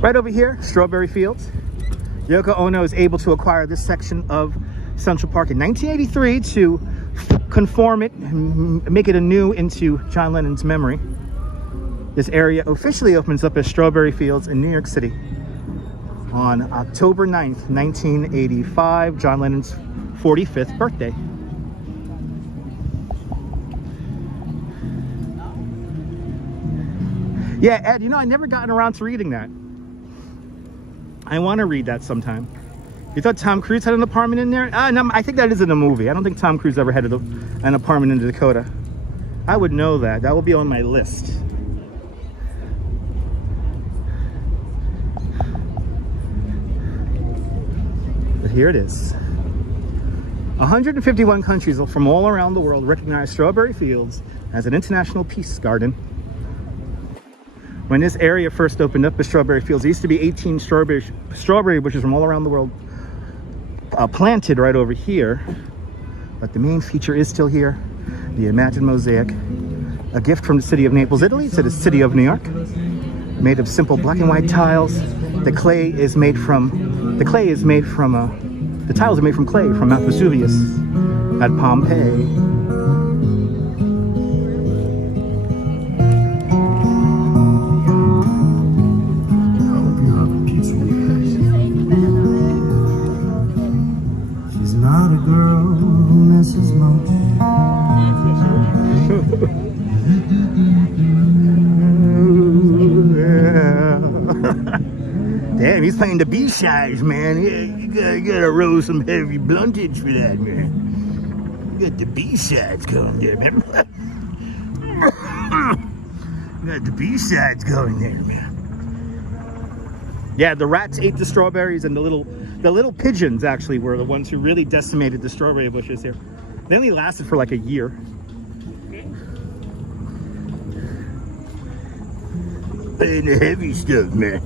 Right over here, Strawberry Fields. Yoko Ono is able to acquire this section of Central Park in 1983 to conform it and make it anew into John Lennon's memory. This area officially opens up as Strawberry Fields in New York City on October 9th, 1985, John Lennon's 45th birthday. Yeah, Ed, you know, I never gotten around to reading that. I want to read that sometime. You thought Tom Cruise had an apartment in there? No, I think that is in a movie. I don't think Tom Cruise ever had an apartment in Dakota. I would know that. That will be on my list. But here it is. 151 countries from all around the world recognize Strawberry Fields as an international peace garden. When this area first opened up as Strawberry Fields, there used to be 18 strawberry bushes from all around the world planted right over here. But the main feature is still here, the Imagine Mosaic, a gift from the city of Naples, Italy to the city of New York, made of simple black and white tiles. The tiles are made from clay from Mount Vesuvius at Pompeii. Damn, he's playing the B-sides, man. You gotta roll some heavy bluntage for that, man. You got the B-sides going there, man. You got the B-sides going there, man. Yeah, the rats ate the strawberries, and the little pigeons actually were the ones who really decimated the strawberry bushes here. They only lasted for like a year. Playing the heavy stuff, man.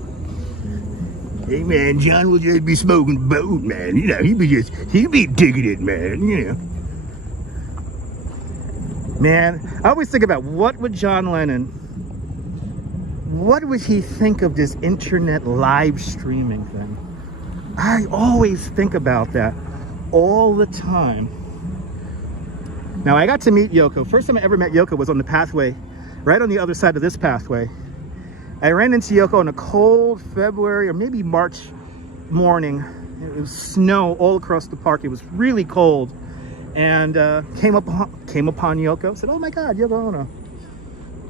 Hey man, John will just be smoking boat, man. You know, he'd be digging it, man, you know. Man, I always think about what would he think of this internet live streaming thing? I always think about that all the time. Now, I got to meet Yoko. First time I ever met Yoko was on the pathway, right on the other side of this pathway. I ran into Yoko on a cold February or maybe March morning. It was snow all across the park. It was really cold. And came upon Yoko, said, "Oh my God, Yoko Ono.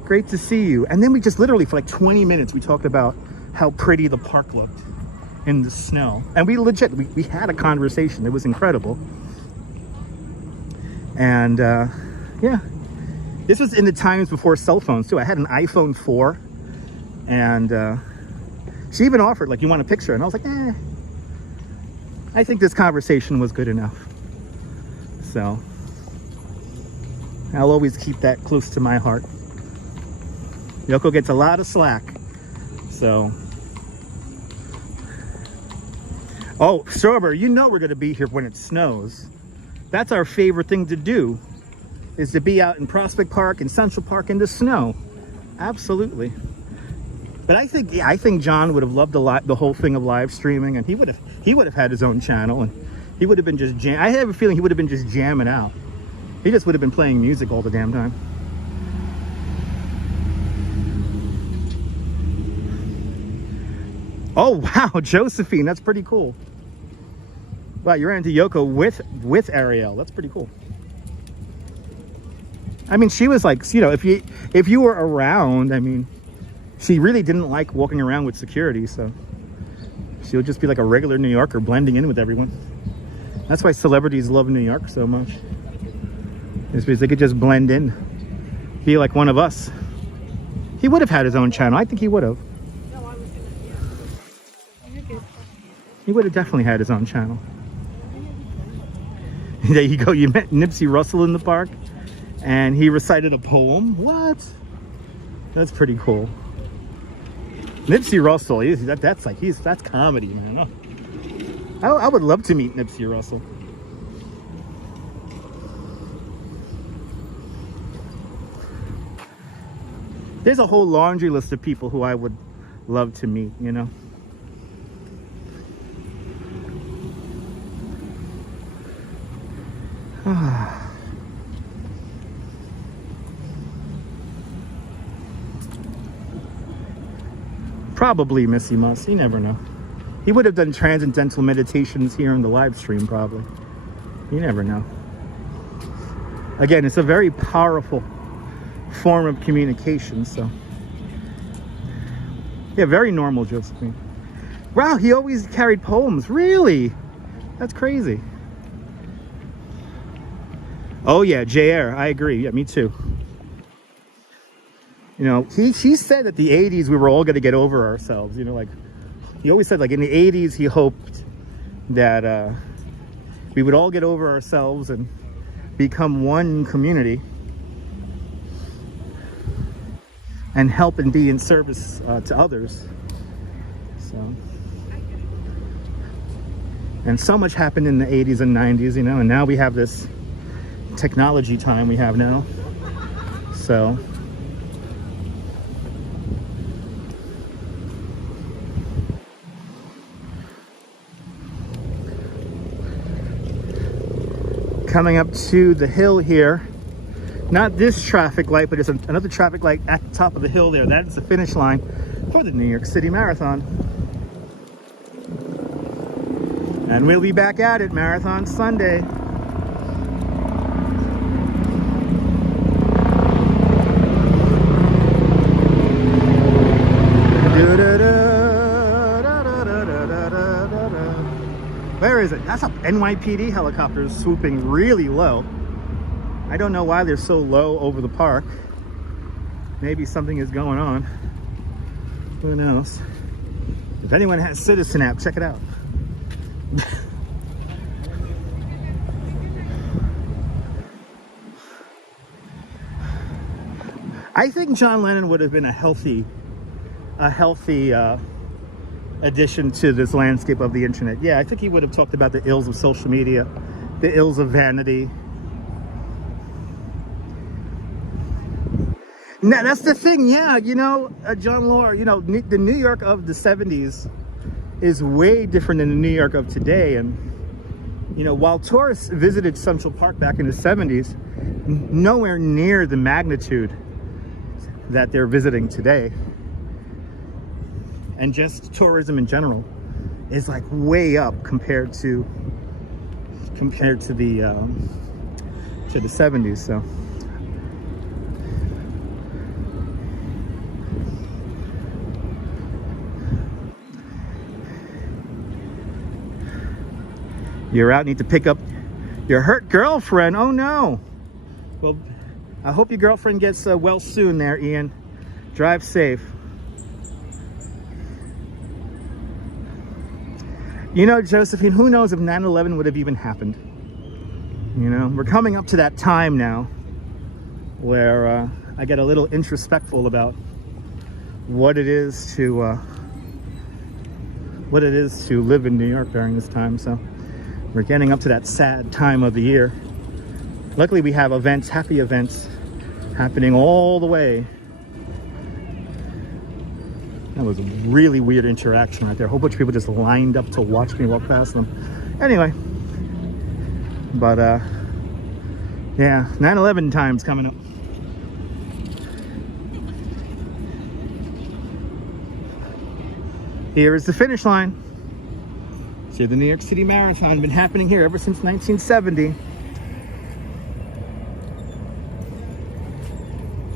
Great to see you." And then we just literally, for like 20 minutes, we talked about how pretty the park looked in the snow. And we had a conversation. It was incredible. And yeah, this was in the times before cell phones too. I had an iPhone 4. And she even offered, like, "You want a picture?" And I was like, I think this conversation was good enough. So I'll always keep that close to my heart. Yoko gets a lot of slack. So, oh, Strawberry, you know we're going to be here when it snows. That's our favorite thing to do, is to be out in Prospect Park and Central Park in the snow. Absolutely. But I think John would have loved the whole thing of live streaming, and he would have had his own channel, and He would have been just I have a feeling he would have been just jamming out. He just would have been playing music all the damn time. Oh wow, Josephine, that's pretty cool. Wow, you ran into Yoko with Ariel. That's pretty cool. I mean, she was like, you know, if you were around, I mean, she really didn't like walking around with security, so she would just be like a regular New Yorker blending in with everyone. That's why celebrities love New York so much. It's because they could just blend in, be like one of us. He would have had his own channel. I think he would have. He would have definitely had his own channel. There you go. You met Nipsey Russell in the park, and he recited a poem. What? That's pretty cool. Nipsey Russell, that's comedy, man. Oh. I would love to meet Nipsey Russell. There's a whole laundry list of people who I would love to meet, you know. Probably Missy Mouse, you never know. He would have done transcendental meditations here in the live stream, probably. You never know. Again, it's a very powerful form of communication, so. Yeah, very normal, Josephine. Wow, he always carried poems. Really? That's crazy. Oh yeah, JR, I agree. Yeah, me too. You know, he said that the 80s we were all going to get over ourselves. You know, like he always said, like in the 80s he hoped that we would all get over ourselves and become one community and help and be in service to others. So, and so much happened in the 80s and 90s, you know, and now we have this technology time we have now. So coming up to the hill here, not this traffic light, but it's another traffic light at the top of the hill there. That's the finish line for the New York City Marathon. And we'll be back at it, Marathon Sunday. Where is it? That's a NYPD helicopter swooping really low. I don't know why they're so low over the park. Maybe something is going on. Who knows? If anyone has Citizen app, check it out. I think John Lennon would have been a healthy addition to this landscape of the internet. Yeah, I think he would have talked about the ills of social media, the ills of vanity. Now, that's the thing, yeah, you know, John Lore, you know, the New York of the 70s is way different than the New York of today. And, you know, while tourists visited Central Park back in the 70s, nowhere near the magnitude that they're visiting today. And just tourism in general is like way up compared to the 70s. So you're out, need to pick up your hurt girlfriend. Oh no. Well, I hope your girlfriend gets well soon there, Ian. Drive safe. You know, Josephine, who knows if 9/11 would have even happened? You know, we're coming up to that time now where I get a little introspectful about what it is to live in New York during this time. So we're getting up to that sad time of the year. Luckily, we have events, happy events, happening all the way. That was a really weird interaction right there. A whole bunch of people just lined up to watch me walk past them. Anyway, But yeah, 9/11 time's coming up. Here is the finish line. See, the New York City Marathon been happening here ever since 1970.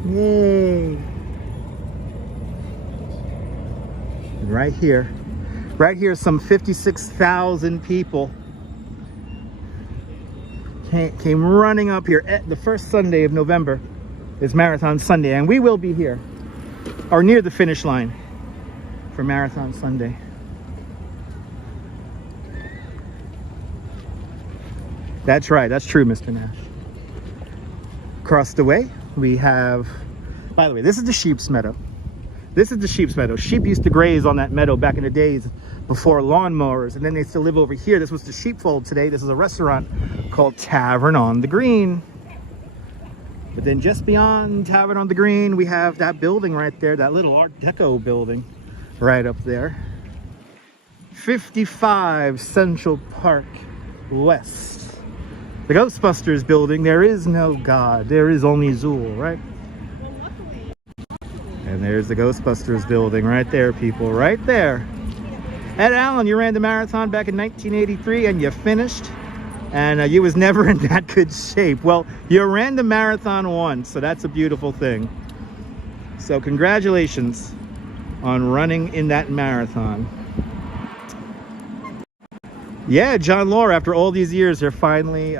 Yay! And right here, some 56,000 people came running up here. The first Sunday of November is Marathon Sunday, and we will be here, or near the finish line, for Marathon Sunday. That's right, that's true, Mr. Nash. Across the way, we have, by the way, this is the sheep's meadow. This is the sheep's meadow. Sheep used to graze on that meadow back in the days before lawnmowers, and then they still live over here. This was the sheepfold today. This is a restaurant called Tavern on the Green. But then just beyond Tavern on the Green, we have that building right there, that little Art Deco building right up there. 55 Central Park West. The Ghostbusters building. There is no God. There is only Zool, right? Well, luckily. And there's the Ghostbusters building right there, people, right there. Ed Allen, you ran the marathon back in 1983 and you finished, and you was never in that good shape. Well, you ran the marathon once, so that's a beautiful thing. So congratulations on running in that marathon. Yeah, John Law, after all these years, they're finally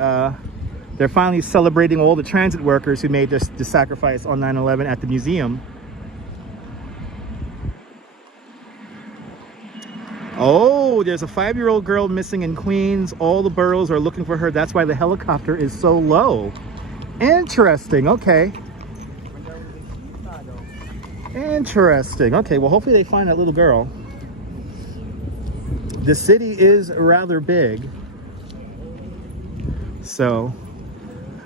celebrating all the transit workers who made the sacrifice on 9/11 at the museum. Oh, there's a 5-year-old girl missing in Queens. All the boroughs are looking for her. That's why the helicopter is so low. Interesting. Okay. Interesting. Okay, well, hopefully they find that little girl. The city is rather big, so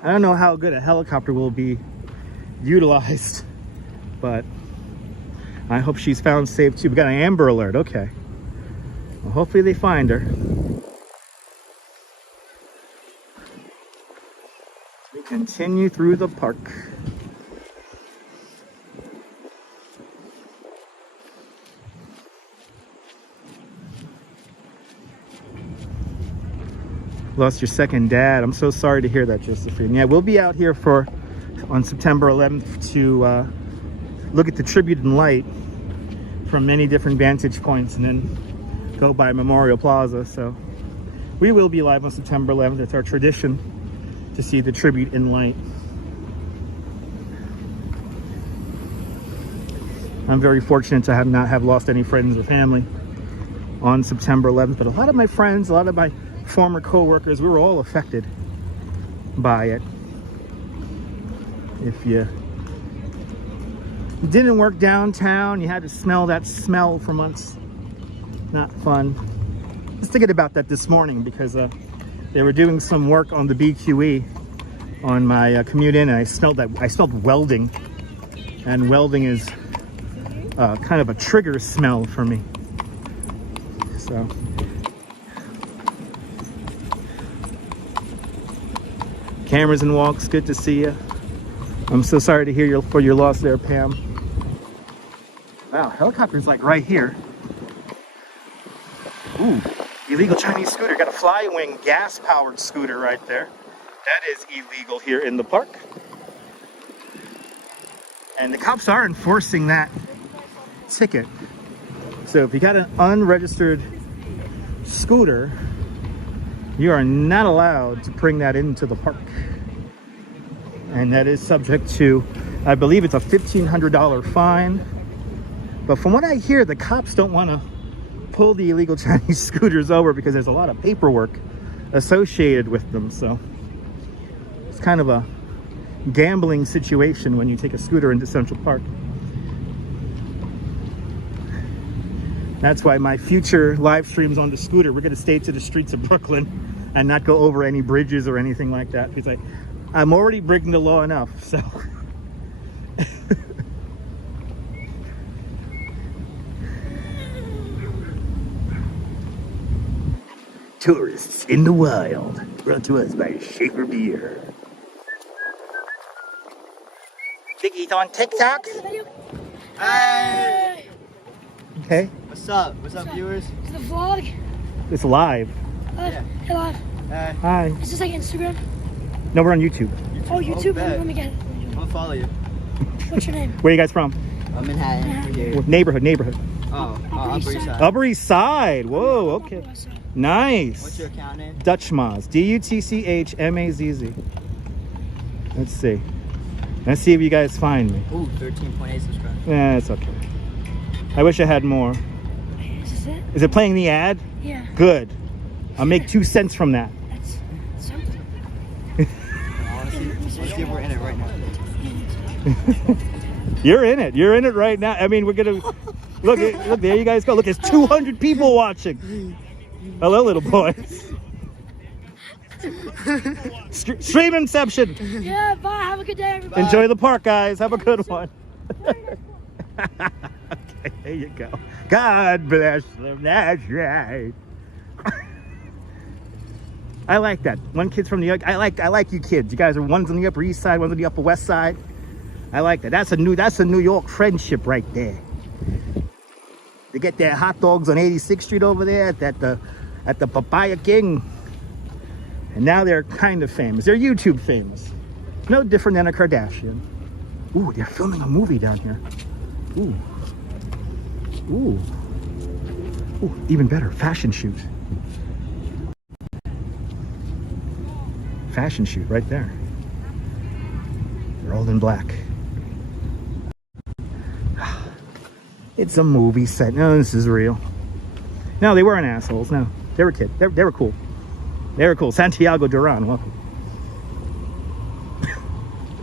I don't know how good a helicopter will be utilized, but I hope she's found safe too. We got an Amber Alert. Okay. Well, hopefully they find her. We continue through the park. Lost your second dad. I'm so sorry to hear that, Josephine. Yeah, we'll be out here on September 11th to look at the tribute in light from many different vantage points, and then go by Memorial Plaza. So we will be live on September 11th. It's our tradition to see the tribute in light. I'm very fortunate to not have lost any friends or family on September 11th, but a lot of my friends, a lot of my former co-workers, we were all affected by it. If you didn't work downtown, you had to smell that smell for months. Not fun. Just thinking about that this morning because they were doing some work on the BQE on my commute in, and I smelled welding, and welding is kind of a trigger smell for me. So Cameras and Walks, good to see you. I'm so sorry to hear for your loss there, Pam. Wow, helicopter's like right here. Ooh, illegal Chinese scooter. Got a fly-wing gas-powered scooter right there. That is illegal here in the park. And the cops are enforcing that ticket. So if you got an unregistered scooter, you are not allowed to bring that into the park. And that is subject to, I believe it's a $1,500 fine. But from what I hear, the cops don't want to pull the illegal Chinese scooters over because there's a lot of paperwork associated with them. So it's kind of a gambling situation when you take a scooter into Central Park. That's why my future live streams on the scooter, we're going to stay to the streets of Brooklyn and not go over any bridges or anything like that, because I'm already breaking the law enough. So Tourists in the Wild, brought to us by Schaefer Beer. Biggie's on TikTok. Hey! Okay, What's up? What's up, viewers? It's the vlog. it's live. Hey, live. Hey, Hi. Is this like Instagram? No, we're on YouTube. Oh, YouTube. bet. Let me get it. I'm gonna follow you. What's your name? Where are you guys from? I'm in Manhattan. Here. Neighborhood. Oh, Upper East Side. Upper East Side. Whoa, okay. Nice. What's your account name? Dutchmaz. DUTCHMAZZ. Let's see. Let's see if you guys find me. Ooh, 13.8 subscribers. Yeah, it's okay. I wish I had more. Is this it? Is it playing the ad? Yeah. Good. I'll make 2 cents from that. That's something. Honestly, let's see if we're in it right now. You're in it. You're in it right now. I mean, we're gonna look. Look, there you guys go. Look, it's 200 people watching. Hello, little boys. Stream Inception. Yeah, bye. Have a good day, everybody. Enjoy the park, guys. Have a good one. Okay, there you go. God bless them. That's right. I like that. One kid's from New York. I like you kids. You guys are one's on the Upper East Side, one's on the Upper West Side. I like that. That's a New York friendship right there. They get their hot dogs on 86th Street over there at the Papaya King. And now they're kind of famous. They're YouTube famous. No different than a Kardashian. Ooh, they're filming a movie down here. Ooh. Ooh. Ooh, even better, fashion shoot. Fashion shoot right there. They're all in black. It's a movie set. No, this is real. No, they weren't assholes. No, they were kids. They were cool. They were cool. Santiago Duran, welcome.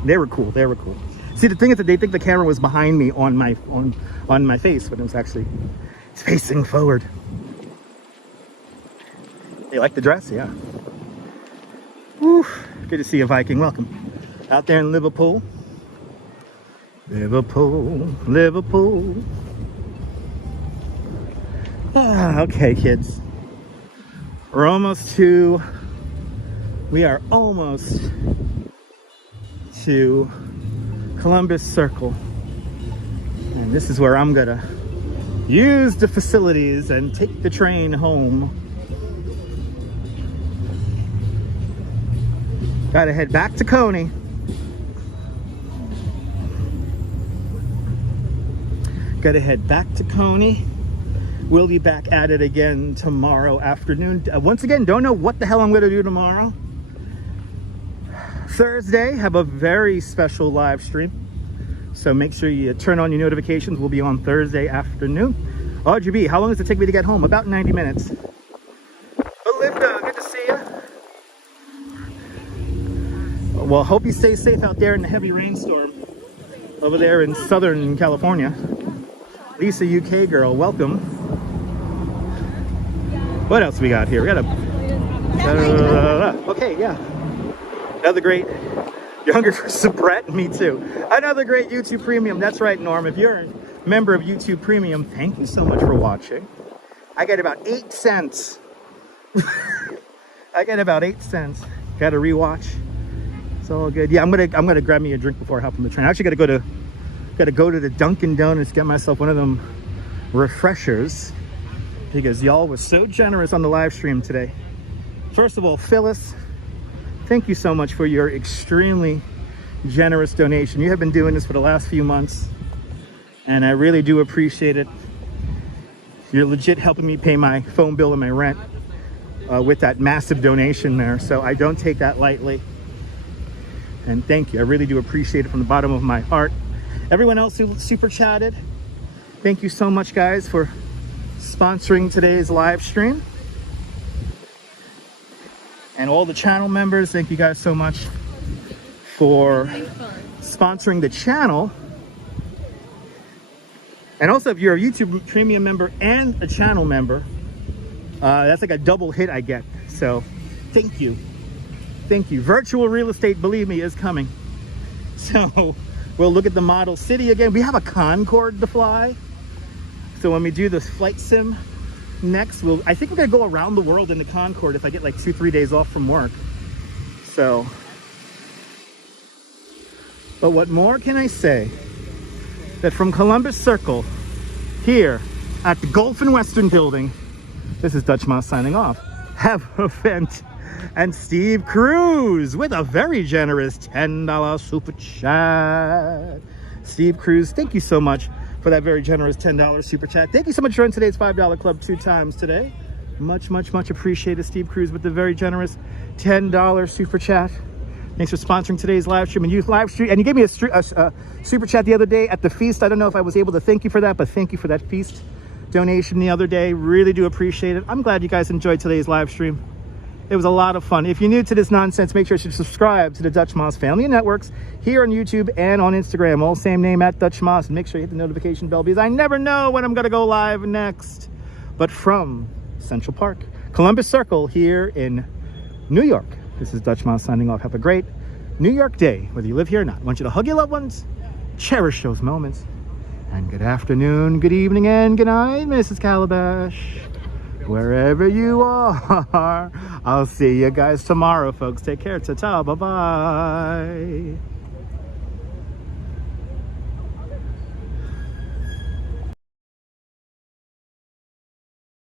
They were cool. They were cool. See, the thing is that they think the camera was behind me on my face, but it was actually facing forward. They like the dress? Yeah. Woo. Good to see you, Viking. Welcome. Out there in Liverpool. Liverpool. Okay, kids. We are almost to Columbus Circle. And this is where I'm gonna use the facilities and take the train home. Gotta head back to Coney. Gotta head back to Coney. We'll be back at it again tomorrow afternoon. Once again, don't know what the hell I'm gonna do tomorrow. Thursday, have a very special live stream. So make sure you turn on your notifications. We'll be on Thursday afternoon. Audrey B, how long does it take me to get home? About 90 minutes. Belinda, good to see you. Well, hope you stay safe out there in the heavy rainstorm over there in Southern California. Lisa, UK girl, welcome. What else we got here? We got a... Okay, yeah. Another great... You're hungry for some bread? Me too. Another great YouTube Premium. That's right, Norm. If you're a member of YouTube Premium, thank you so much for watching. I get about 8 cents. I get about 8 cents. Got to rewatch. It's all good. Yeah, I'm gonna grab me a drink before I hop on the train. I actually gotta go to the Dunkin' Donuts, get myself one of them refreshers, because y'all were so generous on the live stream today. First of all, Phyllis, thank you so much for your extremely generous donation. You have been doing this for the last few months, and I really do appreciate it. You're legit helping me pay my phone bill and my rent with that massive donation there, so I don't take that lightly. And thank you. I really do appreciate it from the bottom of my heart. Everyone else who super chatted, thank you so much, guys, for sponsoring today's live stream. And all the channel members, thank you guys so much for sponsoring the channel. And also, if you're a YouTube Premium member and a channel member, that's like a double hit I get. So thank you. Thank you. Virtual real estate, believe me, is coming. So we'll look at the model city again. We have a Concorde to fly. So when we do this flight sim next, I think we're gonna go around the world in the Concord if I get like 2-3 days off from work. So, but what more can I say? That from Columbus Circle, here at the Gulf and Western Building, this is Dutch Moss signing off. Have a vent. And Steve Cruz with a very generous $10 super chat. Steve Cruz, thank you so much for that very generous $10 super chat. Thank you so much for joining today's $5 club 2 times today. Much, much, much appreciated, Steve Cruz, with the very generous $10 super chat. Thanks for sponsoring today's live stream and youth live stream. And you gave me a super chat the other day at the feast. I don't know if I was able to thank you for that, but thank you for that feast donation the other day. Really do appreciate it. I'm glad you guys enjoyed today's live stream. It was a lot of fun. If you're new to this nonsense, make sure to subscribe to the Dutch Moss family of networks here on YouTube and on Instagram. All same name at Dutch Moss. And make sure you hit the notification bell because I never know when I'm going to go live next. But from Central Park, Columbus Circle here in New York, this is Dutch Moss signing off. Have a great New York day, whether you live here or not. I want you to hug your loved ones, cherish those moments. And good afternoon, good evening, and good night, Mrs. Calabash. Wherever you are, I'll see you guys tomorrow, folks. Take care. Ta-ta. Bye-bye.